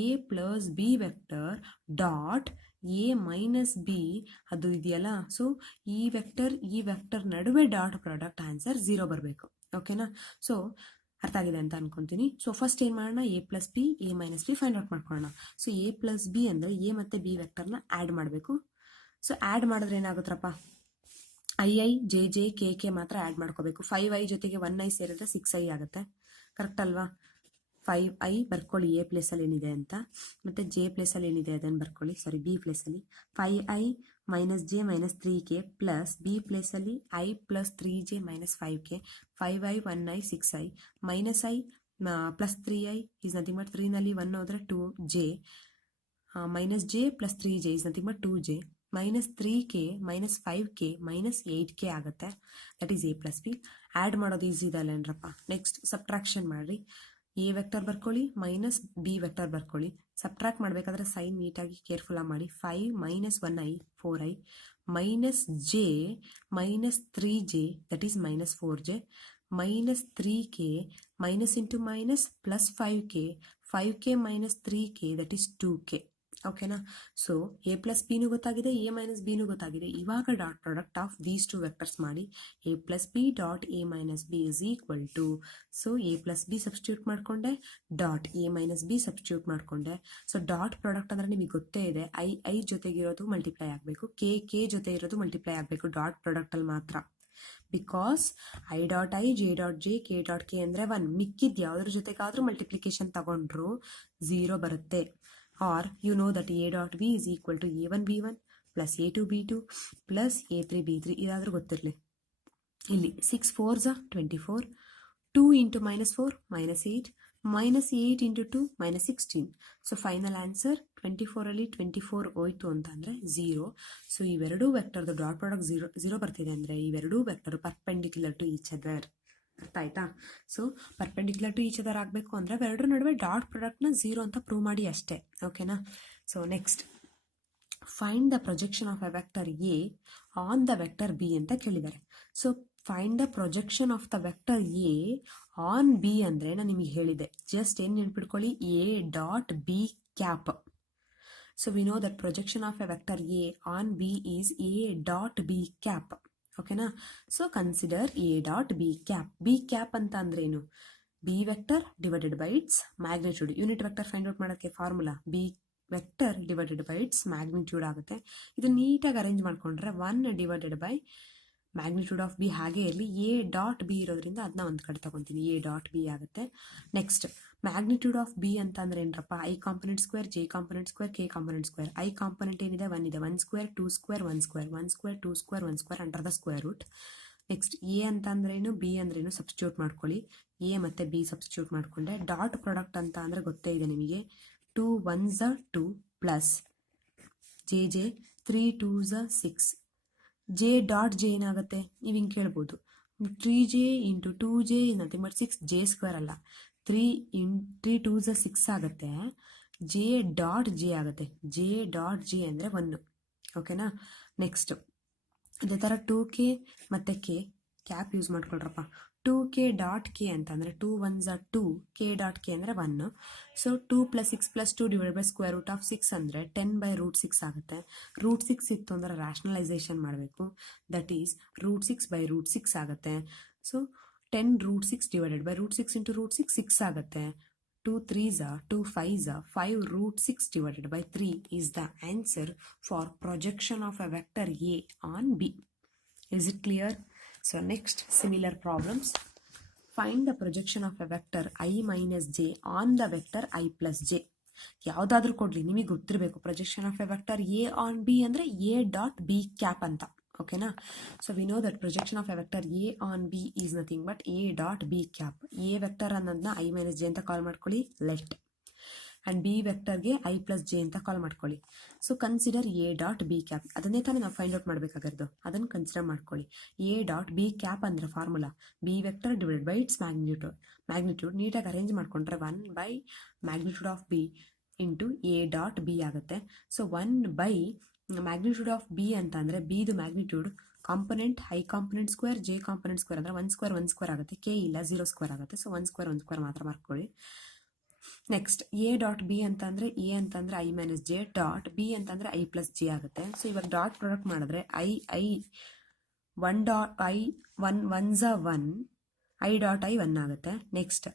A plus B vector dot A minus B ಅದು ಇದೆಯಲ್ಲ, ಸೊ ಈ vector ನಡುವೆ dot product answer 0 ಬರಬೇಕು. ಓಕೆನಾ? So ಅರ್ಥ ಆಗಿದೆ ಅಂತ ಅನ್ಕೊಂತೀನಿ. ಸೊ ಫಸ್ಟ್ ಏನು ಮಾಡೋಣ, A plus B A minus B find out ಮಾಡ್ಕೊಳ್ಳೋಣ. ಸೊ A ಪ್ಲಸ್ ಬಿ ಅಂದರೆ A ಮತ್ತು ಬಿ ವೆಕ್ಟರ್ನ ಆ್ಯಡ್ ಮಾಡಬೇಕು. ಸೊ ಆ್ಯಡ್ ಮಾಡಿದ್ರೆ ಏನಾಗುತ್ತಪ್ಪ, i j j k k ಮಾತ್ರ ಆ್ಯಡ್ ಮಾಡ್ಕೋಬೇಕು. 5i ಜೊತೆಗೆ 1i ಸೇರಿದ್ರೆ 6i ಆಗುತ್ತೆ, ಕರೆಕ್ಟ್ ಅಲ್ವಾ? 5i ಬರ್ಕೊಳ್ಳಿ ಎ ಪ್ಲೇಸಲ್ಲಿ ಏನಿದೆ ಅಂತ, ಮತ್ತು ಜೆ ಪ್ಲೇಸಲ್ಲಿ ಏನಿದೆ ಅದನ್ನು ಬರ್ಕೊಳ್ಳಿ, ಸಾರಿ ಬಿ ಪ್ಲೇಸಲ್ಲಿ 5i minus j minus 3k plus B ಪ್ಲೇಸಲ್ಲಿ i plus 3j minus 5k, 5i 1i 6i minus i plus 3i is nothing but 3ನಲ್ಲಿ 1 ಹೋದರೆ 2j minus j plus 3j is nothing but 2j minus 3k minus 5k minus 8k ಆಗುತ್ತೆ. That is A plus B. Add ಮಾಡೋದು easy ಇದೆ ಅಲ್ಲೇನ್ರಪ್ಪ. Next subtraction ಮಾಡಿರಿ. A vector ಬರ್ಕೊಳ್ಳಿ minus B vector ಬರ್ಕೊಳ್ಳಿ. Subtract ಮಾಡಬೇಕಾದ್ರೆ ಸೈನ್ ನೀಟಾಗಿ ಕೇರ್ಫುಲ್ಲಾಗಿ ಮಾಡಿ. 5 minus 1i 4i minus j minus 3j that is minus 4j minus 3k minus into minus plus 5k minus 3k that is 2k. ಓಕೆನಾ? So A plus ಬಿನೂ ಗೊತ್ತಾಗಿದೆ, A minus ಬಿನೂ ಗೊತ್ತಾಗಿದೆ. ಇವಾಗ dot product of these two vectors ಮಾಡಿ. A plus B dot A minus B is equal to, so A plus B substitute ಮಾಡಿಕೊಂಡೆ, dot A minus B substitute ಮಾಡಿಕೊಂಡೆ. So dot product ಅಂದರೆ ನಿಮಗೆ ಗೊತ್ತೇ ಇದೆ, ಐ ಜೊತೆಗಿರೋದು ಮಲ್ಟಿಪ್ಲೈ ಆಗಬೇಕು, k ಜೊತೆ ಇರೋದು ಮಲ್ಟಿಪ್ಲೈ ಆಗಬೇಕು ಡಾಟ್ ಪ್ರಾಡಕ್ಟಲ್ಲಿ ಮಾತ್ರ. Because i dot i j dot j k dot k ಅಂದರೆ 1, ಮಿಕ್ಕಿದ್ದು ಯಾವುದ್ರ ಜೊತೆಗಾದರೂ ಮಲ್ಟಿಪ್ಲಿಕೇಶನ್ ತಗೊಂಡ್ರು 0 ಬರುತ್ತೆ. Or you know that A dot B is equal to A1 B1 plus A2 B2 plus A3 B3. ಇದಾದರೂ ಗೊತ್ತಿರಲಿ. ಇಲ್ಲಿ 6 4s 24, 2 into minus 4 minus 8, minus 8 into 2 minus 16. So final answer 24ಅಲ್ಲಿ 24 ಹೋಯ್ತು ಅಂತಂದರೆ 0. ಸೊ ಇವೆರಡೂ ವೆಕ್ಟರ್ದು ಡಾಟ್ ಪ್ರಾಡಕ್ಟ್ 0 ಬರ್ತಿದೆ ಅಂದರೆ ಇವೆರಡೂ vector perpendicular to each other. ಅರ್ಥ ಆಯ್ತಾ? So perpendicular to each other ಆಗಬೇಕು ಅಂದರೆ ಅವೆರಡರ ನಡುವೆ ಡಾಟ್ ಪ್ರಾಡಕ್ಟ್ನ 0 ಅಂತ ಪ್ರೂವ್ ಮಾಡಿ ಅಷ್ಟೇ. ಓಕೆನಾ? So next, find the projection of a vector A on the vector B ಅಂತ ಕೇಳಿದ್ದಾರೆ. So find the projection of the vector A on B ಅಂದರೆ ನಾನು ನಿಮಗೆ ಹೇಳಿದೆ, ಜಸ್ಟ್ ಏನು ನೆನ್ಪಿಟ್ಕೊಳ್ಳಿ, A dot B cap. So we know that projection of a vector A on B is A dot B cap. ಓಕೆನಾ? So consider A dot B cap. B cap ಅಂತ ಅಂದ್ರೇನು? B vector divided by its magnitude. Unit vector find out ಮಾಡೋಕ್ಕೆ formula B vector divided by its magnitude ಆಗುತ್ತೆ. ಇದು ನೀಟಾಗಿ arrange ಮಾಡಿಕೊಂಡ್ರೆ 1 divided by magnitude of B ಹಾಗೆ ಇರಲಿ, A dot B ಇರೋದ್ರಿಂದ ಅದನ್ನ ಒಂದು ಕಡೆ ತಗೊತೀನಿ, ಎ ಡಾಟ್ ಬಿ ಆಗುತ್ತೆ. ನೆಕ್ಸ್ಟ್, ಮ್ಯಾಗ್ನಿಟ್ಯೂಡ್ ಆಫ್ ಬಿ ಅಂತ ಅಂದ್ರೆ ಏನರಪ್ಪ, i component square, J component square, K component square. I component ಏನಿದೆ 1 ಇದೆ, 1 square 2 square 1 square 1 square 2 square 1 square under the square root. Next, A ಅಂತ ಅಂದ್ರೇನು, ಬಿ ಅಂದ್ರೇನು substitute ಮಾಡ್ಕೊಳ್ಳಿ. ಎ ಮತ್ತು ಬಿ ಸಬ್ಸ್ಟಿಟ್ಯೂಟ್ ಮಾಡಿಕೊಂಡೆ. ಡಾಟ್ ಪ್ರಾಡಕ್ಟ್ ಅಂತ ಅಂದರೆ ಗೊತ್ತೇ ಇದೆ ನಿಮಗೆ, 2 1s 2 plus J J 3 2s 6 J dot J ಏನಾಗುತ್ತೆ ನೀವು ಹಿಂಗೆ ಕೇಳ್ಬೋದು 3j into 2j nothing but 6j square ಅಲ್ಲ 3 2s 6 ಆಗುತ್ತೆ ಜೆ ಡಾಟ್ ಜೆ ಆಗುತ್ತೆ ಜೆ ಡಾಟ್ ಜೆ ಅಂದರೆ 1 ಓಕೆನಾ. ನೆಕ್ಸ್ಟ್ ಅದೇ ಥರ 2k ಮತ್ತು ಕೆ ಕ್ಯಾಪ್ ಯೂಸ್ ಮಾಡ್ಕೊಳ್ರಪ್ಪ 2k ಡಾಟ್ ಕೆ ಅಂತಂದರೆ 2 1s 2 k ಡಾಟ್ ಕೆ ಅಂದರೆ 1 so 2 + 6 + 2 divide by square root of 6 ಅಂದರೆ 10/√6 ಆಗುತ್ತೆ. √6 ಇತ್ತು ಅಂದರೆ ರ್ಯಾಷನಲೈಸೇಷನ್ ಮಾಡಬೇಕು ದಟ್ ಈಸ್ √6/√6 ಆಗುತ್ತೆ. ಸೊ 10√6 ಡಿವೈಡೆಡ್ ಬೈ √6 ಇಂಟು √6 6 ಆಗುತ್ತೆ. 2 3s 2 5s 5√6 divided by 3 is the answer for projection of a vector A on B. Is it clear? So next similar problems. Find the projection of a vector I minus j on the vector I plus j. ಯಾವುದಾದ್ರೂ ಕೊಡಲಿ ನಿಮಗೆ ಗೊತ್ತಿರಬೇಕು projection of a vector A on B ಅಂದರೆ A dot B cap ಅಂತ ಓಕೆನಾ. So we know that projection of a vector A on B is nothing but A dot B cap. A vector ಅನ್ನೋದನ್ನ i minus j ಅಂತ call ಮಾಡ್ಕೊಳ್ಳಿ left and B ವೆಕ್ಟರ್ಗೆ i plus j ಅಂತ call ಮಾಡ್ಕೊಳ್ಳಿ. So consider A dot B cap ಅದನ್ನೇ ತಾನೇ ನಾವು find out ಮಾಡಬೇಕಾಗಿರೋದು ಅದನ್ನು ಕನ್ಸಿಡರ್ ಮಾಡ್ಕೊಳ್ಳಿ. ಎ ಡಾಟ್ ಬಿ ಕ್ಯಾಪ್ ಅಂದರೆ formula B vector divided by its magnitude ನೀಟಾಗಿ ಅರೇಂಜ್ ಮಾಡ್ಕೊಂಡ್ರೆ 1 magnitude of B into A dot B ಆಗುತ್ತೆ. ಸೊ 1 ಮ್ಯಾಗ್ನಿಟ್ಯೂಡ್ ಆಫ್ ಬಿ ಅಂತ ಅಂದರೆ ಬಿದು magnitude component i component square J component square ಅಂದರೆ 1 square ಆಗುತ್ತೆ. K ಇಲ್ಲ 0 ಸ್ಕ್ವೇರ್ ಆಗುತ್ತೆ. ಸೊ 1 ಸ್ಕ್ವೇರ್ ಮಾತ್ರ ಮಾಡ್ಕೊಳ್ಳಿ. ನೆಕ್ಸ್ಟ್ ಎ ಡಾಟ್ ಬಿ ಅಂತಂದರೆ ಎ ಅಂತಂದರೆ i minus j dot B ಅಂತಂದರೆ ಐ ಪ್ಲಸ್ ಜೆ ಆಗುತ್ತೆ. ಸೊ ಇವಾಗ ಡಾಟ್ ಪ್ರಾಡಕ್ಟ್ ಮಾಡಿದ್ರೆ I 1 dot I 1 I dot I 1 ಆಗುತ್ತೆ. Next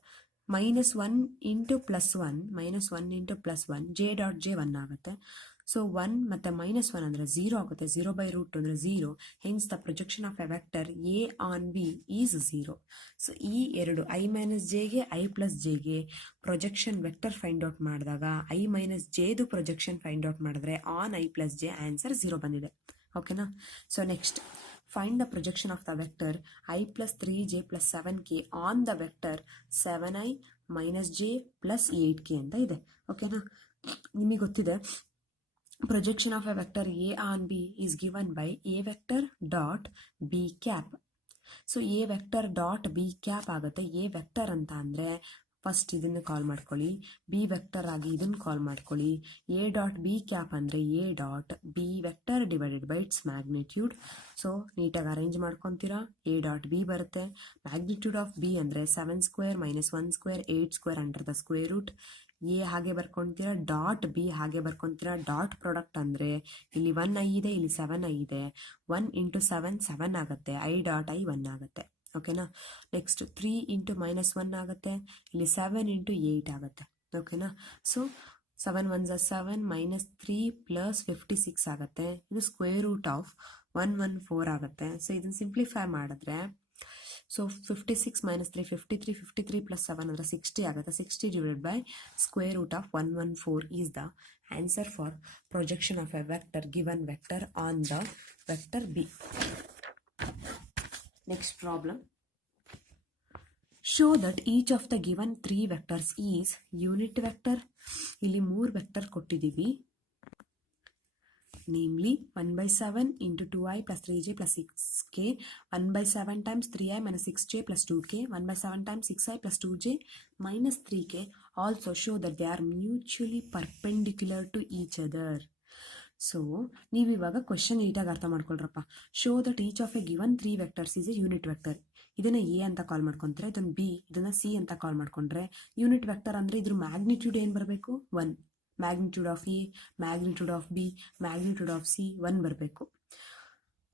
-1 into +1 J dot J 1 ಆಗುತ್ತೆ. ಸೊ 1 ಮತ್ತು -1 ಅಂದರೆ 0 ಆಗುತ್ತೆ. 0/√2 ಅಂದರೆ 0. Hence the projection of a vector A on B is 0. So ಈ ಎರಡು ಐ ಮೈನಸ್ ಜೆಗೆ ಐ ಪ್ಲಸ್ ಜೆಗೆ ಪ್ರೊಜೆಕ್ಷನ್ ವೆಕ್ಟರ್ ಫೈಂಡ್ ಔಟ್ ಮಾಡಿದಾಗ ಐ ಮೈನಸ್ ಜೆದು ಪ್ರೊಜೆಕ್ಷನ್ ಫೈಂಡ್ ಔಟ್ ಮಾಡಿದ್ರೆ on i plus j answer 0 ಬಂದಿದೆ ಓಕೆನಾ. So next find the projection of the vector I plus 3j plus 7k on the vector 7i minus j plus 8k ಅಂತ ಇದೆ ಓಕೆನಾ. ನಿಮಗೆ ಗೊತ್ತಿದೆ projection of a vector A on B is given by A vector dot B cap. So A vector dot B cap ಆಗುತ್ತೆ. A vector ಅಂತ ಅಂದರೆ first ಇದನ್ನು call ಮಾಡ್ಕೊಳ್ಳಿ, ಬಿ ವೆಕ್ಟರ್ ಆಗಿ ಇದನ್ನು ಕಾಲ್ ಮಾಡ್ಕೊಳ್ಳಿ. ಎ ಡಾಟ್ ಬಿ ಕ್ಯಾಪ್ ಅಂದರೆ A dot B vector divided by its magnitude. So ನೀಟಾಗಿ ಅರೇಂಜ್ ಮಾಡ್ಕೊತೀರಾ. ಎ ಡಾಟ್ ಬಿ ಬರುತ್ತೆ. ಮ್ಯಾಗ್ನಿಟ್ಯೂಡ್ ಆಫ್ ಬಿ ಅಂದರೆ 7 square - 1 square 8 square under the square root. A ಹಾಗೆ ಬರ್ಕೊತೀರಾ, ಡಾಟ್ ಬಿ ಹಾಗೆ ಬರ್ಕೊತೀರಾ. ಡಾಟ್ ಪ್ರಾಡಕ್ಟ್ ಅಂದರೆ ಇಲ್ಲಿ 1 ಐ ಇದೆ, ಇಲ್ಲಿ 7 ಐ ಇದೆ. 1 ಇಂಟು 7 ಆಗುತ್ತೆ. ಐ ಡಾಟ್ ಐ 1 ಆಗುತ್ತೆ ಓಕೆನಾ. ನೆಕ್ಸ್ಟ್ 3 ಇಂಟು -1 ಆಗುತ್ತೆ. ಇಲ್ಲಿ 7 ಇಂಟು 8 ಆಗುತ್ತೆ ಓಕೆನಾ. ಸೊ 7 1s 7 -3 + 56 ಆಗುತ್ತೆ. ಇದು ಸ್ಕ್ವೇರ್ ರೂಟ್ ಆಫ್ 114 ಆಗುತ್ತೆ. ಸೊ ಇದನ್ನು ಸಿಂಪ್ಲಿಫೈ ಮಾಡಿದ್ರೆ ಸೊ 56 - 3 53 53 + 7 ಅಂದರೆ 60 ಆಗುತ್ತೆ. 60 divided by square root of 114 is the answer for projection of a vector given vector on the vector B. Next problem. Show that each of the given 3 vectors is unit vector. ಇಲ್ಲಿ 3 vector ಕೊಟ್ಟಿದ್ದೀವಿ. Namely 1/7 into 2i plus 3j plus 6k, 1/7 times 3i minus 6j plus 2k, 1/7 times 6i plus 2j minus 3k. Also show that they are mutually perpendicular to each other. So ನೀವು ಇವಾಗ question ನೀಟಾಗಿ ಅರ್ಥ ಮಾಡ್ಕೊಳ್ರಪ್ಪ. Show that each of a given 3 vectors is a unit vector. ಇದನ್ನು A ಅಂತ call ಮಾಡ್ಕೊಂಡ್ರೆ ಇದನ್ನು B, ಇದನ್ನು ಸಿ ಅಂತ ಕಾಲ್ ಮಾಡ್ಕೊಂಡ್ರೆ ಯೂನಿಟ್ ವೆಕ್ಟರ್ ಅಂದರೆ ಇದ್ರ ಮ್ಯಾಗ್ನಿಟ್ಯೂಡ್ ಏನು ಬರಬೇಕು 1. Magnitude of A, magnitude of B, magnitude of C 1 ಬರಬೇಕು.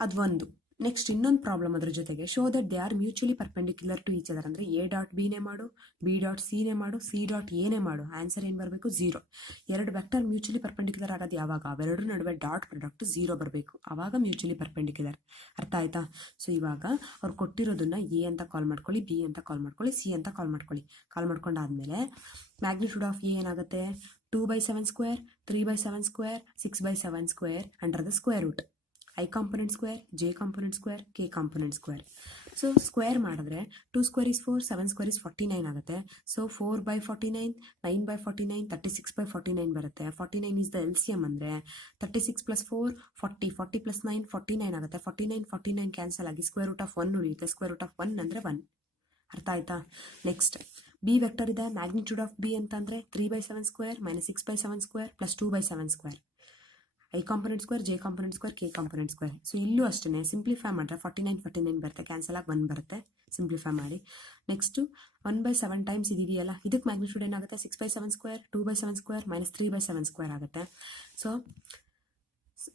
ಅದು ಒಂದು. ನೆಕ್ಸ್ಟ್ ಇನ್ನೊಂದು ಪ್ರಾಬ್ಲಮ್ ಅದ್ರ ಜೊತೆಗೆ show that they are mutually perpendicular to each other ಅಂದರೆ ಎ ಡಾಟ್ ಬಿನೇ ಮಾಡು, ಬಿ ಡಾಟ್ ಸಿನೇ ಮಾಡು, ಸಿ ಡಾಟ್ ಎನೇ ಮಾಡು. ಆನ್ಸರ್ ಏನು ಬರಬೇಕು 0. ಎರಡು ವೆಕ್ಟರ್ ಮ್ಯೂಚುಲಿ ಪರ್ಪೆಂಡಿಕ್ಯುಲರ್ ಆಗೋದು ಯಾವಾಗ ಅವೆರಡರ ನಡುವೆ ಡಾಟ್ ಪ್ರಾಡಕ್ಟ್ 0 ಬರಬೇಕು, ಆವಾಗ ಮ್ಯೂಚುಲಿ ಪರ್ಪೆಂಡಿಕ್ಯುಲರ್. ಅರ್ಥ ಆಯ್ತಾ. ಸೊ ಇವಾಗ ಅವ್ರು ಕೊಟ್ಟಿರೋದನ್ನ ಎ ಅಂತ ಕಾಲ್ ಮಾಡ್ಕೊಳ್ಳಿ, ಬಿ ಅಂತ ಕಾಲ್ ಮಾಡ್ಕೊಳ್ಳಿ, ಸಿ ಅಂತ ಕಾಲ್ ಮಾಡ್ಕೊಳ್ಳಿ. ಕಾಲ್ ಮಾಡ್ಕೊಂಡಾದ್ಮೇಲೆ ಮ್ಯಾಗ್ನಿಟ್ಯೂಡ್ ಆಫ್ ಎ ಏನಾಗುತ್ತೆ 2/7 square, 3/7 square, 6/7 square under the square root. I component square, J component square, K component square. So square ಮಾಡಿದ್ರೆ 2 ಸ್ಕ್ವೇರ್ ಇಸ್ 4, 7 ಸ್ಕ್ವೇರ್ ಇಸ್ 49 ಆಗುತ್ತೆ. So 4/49, 9/49, 36/49 ಬರುತ್ತೆ. 49 is the LCM ಅಂದರೆ 36 + 4 40, 40 + 9 49 ಆಗುತ್ತೆ. 49 cancel ಆಗಿ square root of 1 ಉಳಿಯುತ್ತೆ. Square root of 1 ಅಂದರೆ 1. ಅರ್ಥ ಆಯ್ತಾ? ನೆಕ್ಸ್ಟ್ ಬಿ ವೆಕ್ಟರ್ ಇದೆ. ಮ್ಯಾಗ್ನಿಟ್ಯೂಡ್ ಆಫ್ ಬಿ ಅಂತಂದರೆ 3/7 square minus 6/7 square plus 2/7 square. I component square, J component square, K component square. So ಇಲ್ಲೂ ಅಷ್ಟೇ ಸಿಂಪ್ಲಿಫೈ ಮಾಡಿದ್ರೆ 49 ಬರುತ್ತೆ. ಕ್ಯಾನ್ಸಲ್ ಆಗಿ 1 ಬರುತ್ತೆ. ಸಿಂಪ್ಲಿಫೈ ಮಾಡಿ. ನೆಕ್ಸ್ಟು 1/7 ಟೈಮ್ಸ್ ಇದೆಯಲ್ಲ, ಇದಕ್ಕೆ ಮ್ಯಾಗ್ನಿಟ್ಯೂಡ್ ಏನಾಗುತ್ತೆ? 6/7 ಸ್ಕ್ವೇರ್, 2/7 ಸ್ಕ್ವೇರ್ ಮೈನಸ್ 3/7 ಸ್ಕ್ವೇರ್ ಆಗುತ್ತೆ. ಸೊ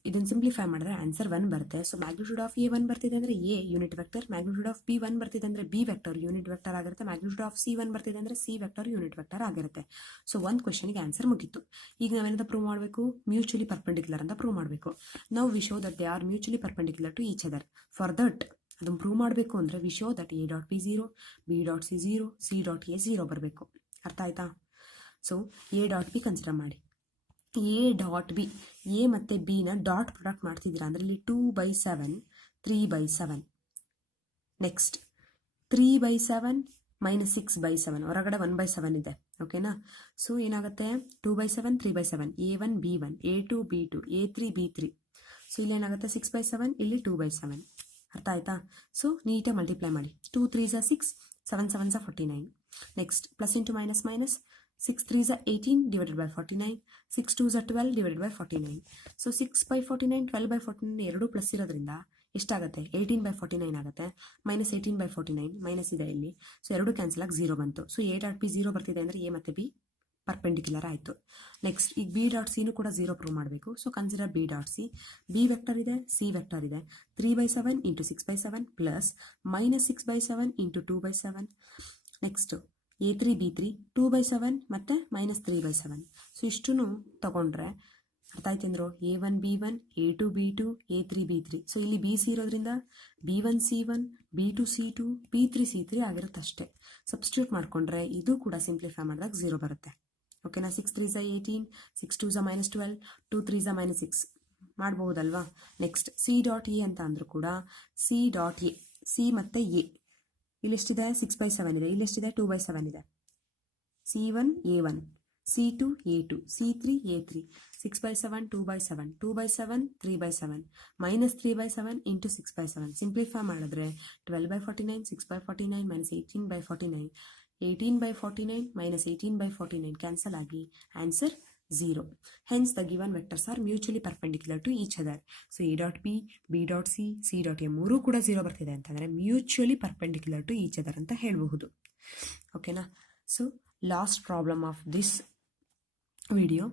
ಇದನ್ನು ಸಿಂಪ್ಲಿಫೈ ಮಾಡಿದ್ರೆ ಆನ್ಸರ್ 1 ಬರುತ್ತೆ. ಸೊ ಮ್ಯಾಗ್ನಿಟ್ಯೂಡ್ ಆಫ್ ಎ 1 ಬರ್ತಿದೆ ಅಂದರೆ A unit vector, magnitude of B 1 ಬರ್ತಿದೆ ಅಂದರೆ ಬಿ ವೆಕ್ಟರ್ ಯೂನಿಟ್ ವೆಕ್ಟರ್ ಆಗಿರುತ್ತೆ, ಮ್ಯಾಗ್ನಿಟ್ಯೂಡ್ ಆಫ್ ಸಿ 1 ಬರ್ತಿದೆ ಅಂದರೆ ಸಿ ವೆಕ್ಟರ್ ಯೂನಿಟ್ ವೆಕ್ಟರ್ ಆಗಿರುತ್ತೆ. ಸೊ ಒಂದು ಕ್ವೆಶನ್ಗೆ ಆನ್ಸರ್ ಮುಗೀತು. ಈಗ ನಾವೇನಂತ ಪ್ರೂವ್ ಮಾಡಬೇಕು? ಮ್ಯೂಚುಲಿ ಪರ್ಪೆಂಡಿಕ್ಯುಲರ್ ಅಂತ ಪ್ರೂವ್ ಮಾಡಬೇಕು. ನಾವು we show that they are mutually perpendicular to each other. For that ಅದನ್ನು ಪ್ರೂವ್ ಮಾಡಬೇಕು ಅಂದರೆ we show that A dot B 0, B dot C 0, C dot A 0 ಬರಬೇಕು. ಅರ್ಥ ಆಯ್ತಾ? So A dot B consider ಮಾಡಿ. A dot B, A ಮತ್ತು ಬಿನ dot product ಮಾಡ್ತಿದ್ದೀರಾ ಅಂದರೆ ಇಲ್ಲಿ 2/7, 3/7. ನೆಕ್ಸ್ಟ್ 3/7 ಮೈನಸ್ 6/7, ಹೊರಗಡೆ 1/7 ಇದೆ. ಓಕೆನಾ? ಸೊ ಏನಾಗುತ್ತೆ? 2/7, 3/7, A1 B1, A2 B2, A3 B3. So ಇಲ್ಲಿ ಏನಾಗುತ್ತೆ? 6/7, ಇಲ್ಲಿ 2/7. ಅರ್ಥ ಆಯ್ತಾ? ಸೊ ನೀಟಾಗಿ ಮಲ್ಟಿಪ್ಲೈ ಮಾಡಿ. 2 3s 6, 7 7s 49. Next plus into minus minus, 6 3s 18 divided by 49, 6 2s 12 divided by 49. So 6/49, 12/49 ಎರಡೂ ಪ್ಲಸ್ ಇರೋದ್ರಿಂದ ಎಷ್ಟಾಗುತ್ತೆ? 18/49 ಆಗುತ್ತೆ. ಮೈನಸ್ 18/49 ಮೈನಸ್ ಇದೆ ಇಲ್ಲಿ. ಸೊ ಎರಡು ಕ್ಯಾನ್ಸಲ್ ಆಗಿ 0 ಬಂತು. ಸೊ ಎ ಡಾಟ್ ಬಿ 0 ಬರ್ತಿದೆ ಅಂದರೆ ಎ ಮತ್ತು ಬಿ ಪರ್ಪೆಂಡಿಕ್ಯುಲರ್ ಆಯಿತು. ನೆಕ್ಸ್ಟ್ ಈಗ ಬಿ ಡಾಟ್ ಸಿನೂ ಕೂಡ 0 ಪ್ರೂವ್ ಮಾಡಬೇಕು. So consider B dot C. B vector ಇದೆ, ಸಿ ವೆಕ್ಟರ್ ಇದೆ. 3/7 into 6/7 plus minus 6/7 into 2/7. Next A3 B3, 2/7 ಮತ್ತು ಮೈನಸ್ 3/7. ಸೊ ಇಷ್ಟೂ ತಗೊಂಡ್ರೆ ಅರ್ಥ ಆಯ್ತಂದ್ರು? A1 B1, A2 B2, A3 B3. So ಇಲ್ಲಿ ಬಿ ಸಿ ಇರೋದ್ರಿಂದ B1 C1, B2 C2, B3 C3 ಆಗಿರುತ್ತೆ ಅಷ್ಟೇ. ಸಬ್ಸ್ಟಿಟ್ಯೂಟ್ ಮಾಡಿಕೊಂಡ್ರೆ ಇದು ಕೂಡ ಸಿಂಪ್ಲಿಫೈ ಮಾಡಿದಾಗ 0 ಬರುತ್ತೆ. ಓಕೆನಾ? 6 3s 18, 6 2s minus 12, 2 3s minus 6 ಮಾಡ್ಬೋದಲ್ವಾ? ನೆಕ್ಸ್ಟ್ ಸಿ ಡಾಟ್ ಎ ಅಂತ ಅಂದರೂ ಕೂಡ ಸಿ ಡಾಟ್ ಎ, ಸಿ ಮತ್ತು ಎ ಇಲ್ಲೆಷ್ಟಿದೆ? 6/7 ಇದೆ. ಇಲ್ಲೆಷ್ಟಿದೆ? 2/7 ಇದೆ. C1 A1, C2 A2, C3 A3. 6/7, 2/7, 2/7, 3/7, minus 3/7 into 6/7. Simplify ಮಾಡಿದ್ರೆ 12/49, 6/49 ಮೈನಸ್ 18/49, 18/49 ಮೈನಸ್ 18/49 ಕ್ಯಾನ್ಸಲ್ ಆಗಿ answer 0. Hence the given vectors are mutually perpendicular to each other. So A dot B, B dot C, C dot A ಮೂರೂ ಕೂಡ 0 ಬರ್ತಿದೆ ಅಂತಂದರೆ mutually perpendicular to each other ಅಂತ ಹೇಳಬಹುದು. ಓಕೆನಾ? So last problem of this video.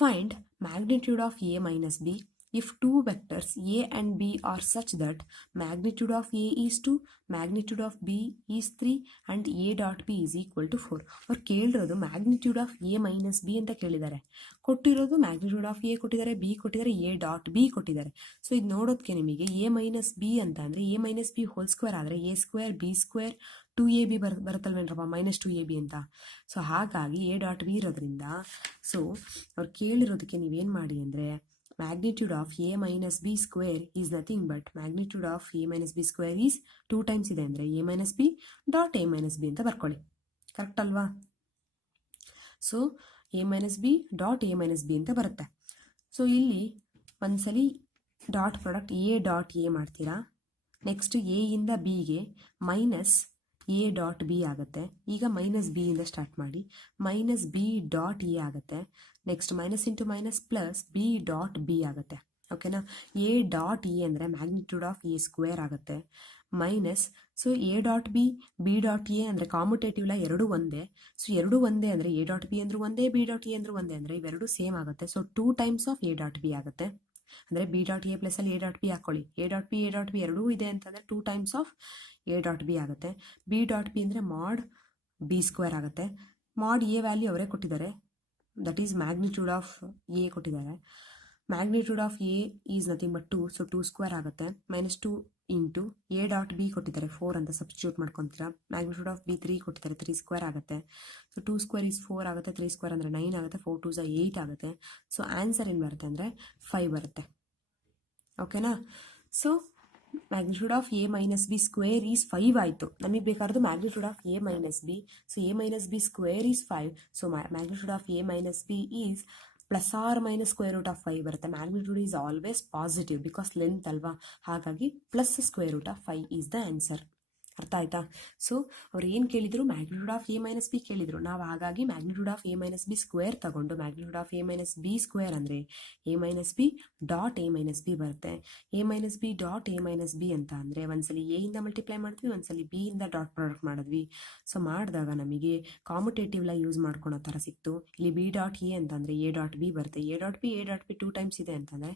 Find magnitude of A minus B if two vectors A and B are such that magnitude of A is 2, magnitude of B is 3 and A dot B is equal to 4. ಅವ್ರು ಕೇಳಿರೋದು magnitude of A minus B ಅಂತ ಕೇಳಿದ್ದಾರೆ. ಕೊಟ್ಟಿರೋದು magnitude of A ಕೊಟ್ಟಿದ್ದಾರೆ, B ಕೊಟ್ಟಿದ್ದಾರೆ, A dot B ಕೊಟ್ಟಿದ್ದಾರೆ. So ಇದು ನೋಡೋದಕ್ಕೆ ನಿಮಗೆ A minus B ಅಂತ ಅಂದರೆ A minus B whole square ಆದರೆ A square B square 2AB ಬರುತ್ತಲ್ವೇನ್ರಪ್ಪ, ಮೈನಸ್ 2AB ಅಂತ. ಸೊ ಹಾಗಾಗಿ A dot B ಇರೋದ್ರಿಂದ ಸೊ ಅವ್ರು ಕೇಳಿರೋದಕ್ಕೆ ನೀವೇನು ಮಾಡಿ ಅಂದರೆ magnitude of A minus B square is nothing but magnitude of A minus B square is 2 times ಇದೆ ಅಂದರೆ A minus B dot A minus B ಅಂತ ಬರ್ಕೊಳ್ಳಿ. ಕರೆಕ್ಟ್ ಅಲ್ವಾ? So A minus B dot A minus B ಅಂತ ಬರುತ್ತೆ. So ಇಲ್ಲಿ ಒಂದ್ಸಲಿ dot product A dot A ಮಾಡ್ತೀರಾ. ನೆಕ್ಸ್ಟ್ ಎ ಇಂದ ಬಿಗೆ ಮೈನಸ್ ಎ ಡಾಟ್ ಬಿ ಆಗುತ್ತೆ. ಈಗ ಮೈನಸ್ ಬಿ ಇಂದ ಸ್ಟಾರ್ಟ್ ಮಾಡಿ. ಮೈನಸ್ ಬಿ ಡಾಟ್ ಎ ಆಗುತ್ತೆ. Next minus into minus plus B dot B ಆಗುತ್ತೆ. ಓಕೆನಾ? ಎ ಡಾಟ್ ಎ ಅಂದರೆ ಮ್ಯಾಗ್ನಿಟ್ಯೂಡ್ ಆಫ್ ಎ ಸ್ಕ್ವೇರ್ ಆಗುತ್ತೆ. Minus so A dot B, B dot A ಅಂದರೆ ಕಾಮುಟೇಟಿವ್ಲ ಎರಡೂ ಒಂದೇ. ಸೊ ಎರಡೂ ಒಂದೇ ಅಂದರೆ ಎ ಡಾಟ್ ಬಿ ಅಂದರೂ ಒಂದೇ, ಬಿ ಡಾಟ್ ಎ ಅಂದರೂ ಒಂದೇ ಅಂದರೆ ಇವೆರಡೂ ಸೇಮ್ ಆಗುತ್ತೆ. So 2 times of A dot B ಆಗುತ್ತೆ. ಅಂದರೆ ಬಿ ಡಾಟ್ ಎ ಪ್ಲಸ್ ಅಲ್ಲಿ ಎ ಡಾಟ್ ಬಿ ಹಾಕೊಳ್ಳಿ. ಎ ಡಾಟ್ ಬಿ ಎರಡೂ ಇದೆ ಅಂತಂದರೆ 2 times of A dot B ಆಗುತ್ತೆ. ಬಿ ಡಾಟ್ ಬಿ ಅಂದರೆ ಮಾಡ್ ಬಿ ಸ್ಕ್ವೇರ್ ಆಗುತ್ತೆ. ಮಾಡ್ ಎ ವ್ಯಾಲ್ಯೂ ಅವರೇ ಕೊಟ್ಟಿದ್ದಾರೆ, that is magnitude of A ಕೊಟ್ಟಿದ್ದಾರೆ. Magnitude of A is nothing but 2, so 2 square ಆಗುತ್ತೆ. Minus 2 into A dot B ಕೊಟ್ಟಿದ್ದಾರೆ 4 ಅಂತ ಸಬ್ಸ್ಟಿಟ್ಯೂಟ್ ಮಾಡ್ಕೊತೀರಾ. ಮ್ಯಾಗ್ನಿಟ್ಯೂಡ್ ಆಫ್ ಬಿ 3 ಕೊಟ್ಟಿದ್ದಾರೆ, 3 ಸ್ಕ್ವೇರ್ ಆಗುತ್ತೆ. ಸೊ 2 ಸ್ಕ್ವೇರ್ ಈಸ್ 4 ಆಗುತ್ತೆ, 3 ಸ್ಕ್ವೇರ್ ಅಂದರೆ 9 ಆಗುತ್ತೆ, 4 2s 8 ಆಗುತ್ತೆ. ಸೊ ಆನ್ಸರ್ ಏನು ಬರುತ್ತೆ ಅಂದರೆ 5 ಬರುತ್ತೆ. ಓಕೆನಾ. So magnitude of A minus B square is 5 ಆಯಿತು. ನಮಗೆ ಬೇಕಾದ್ದು magnitude of A minus B. So A minus B square is 5. So magnitude of A minus B is plus or minus square root of 5 ಬರುತ್ತೆ. Magnitude is always positive because length ಅಲ್ವಾ, ಹಾಗಾಗಿ plus square root of 5 is the answer. ಅರ್ಥ ಆಯ್ತಾ? So ಅವ್ರು ಏನು ಕೇಳಿದ್ರು, magnitude of A minus B ಕೇಳಿದ್ರು. ನಾವು ಹಾಗಾಗಿ magnitude of A minus B square ತಗೊಂಡು magnitude of A minus B square ಅಂದರೆ A minus B dot A minus B ಬರುತ್ತೆ. A minus B dot A minus B ಅಂತ ಅಂದರೆ ಒಂದ್ಸಲಿ A ಇಂದ ಮಲ್ಟಿಪ್ಲೈ ಮಾಡಿದ್ವಿ, ಒಂದ್ಸಲಿ ಬಿ ಇಂದ ಡಾಟ್ ಪ್ರಾಡಕ್ಟ್ ಮಾಡಿದ್ವಿ. ಸೊ ಮಾಡಿದಾಗ ನಮಗೆ ಕಾಮುಟೇಟಿವ್ಲ ಯೂಸ್ ಮಾಡ್ಕೊಳೋ ಥರ ಸಿಕ್ತು. ಇಲ್ಲಿ ಬಿ ಡಾಟ್ ಎ ಅಂತಂದರೆ ಎ ಡಾಟ್ ಬಿ ಬರುತ್ತೆ. ಎ ಡಾಟ್ ಬಿ 2 ಟೈಮ್ಸ್ ಇದೆ ಅಂತಂದರೆ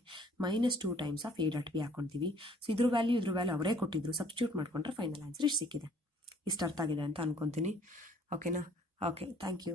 -2 times of A dot B ಹಾಕೊತೀವಿ. ಸೊ ಇದ್ರ ವ್ಯಾಲ್ಯೂ ಅವರೇ ಕೊಟ್ಟಿದ್ರು, ಸಬ್ಸ್ಟಿಟ್ಯೂಟ್ ಮಾಡ್ಕೊಂಡ್ರೆ ಫೈನಲ್ ಆನ್ಸರ್ ಇಷ್ಟು ಸಿಕ್ಕಿದೆ. ಇಷ್ಟು ಅರ್ಥ ಆಗಿದೆ ಅಂತ ಅನ್ಕೊತೀನಿ. ಓಕೆನಾ? Okay, thank you.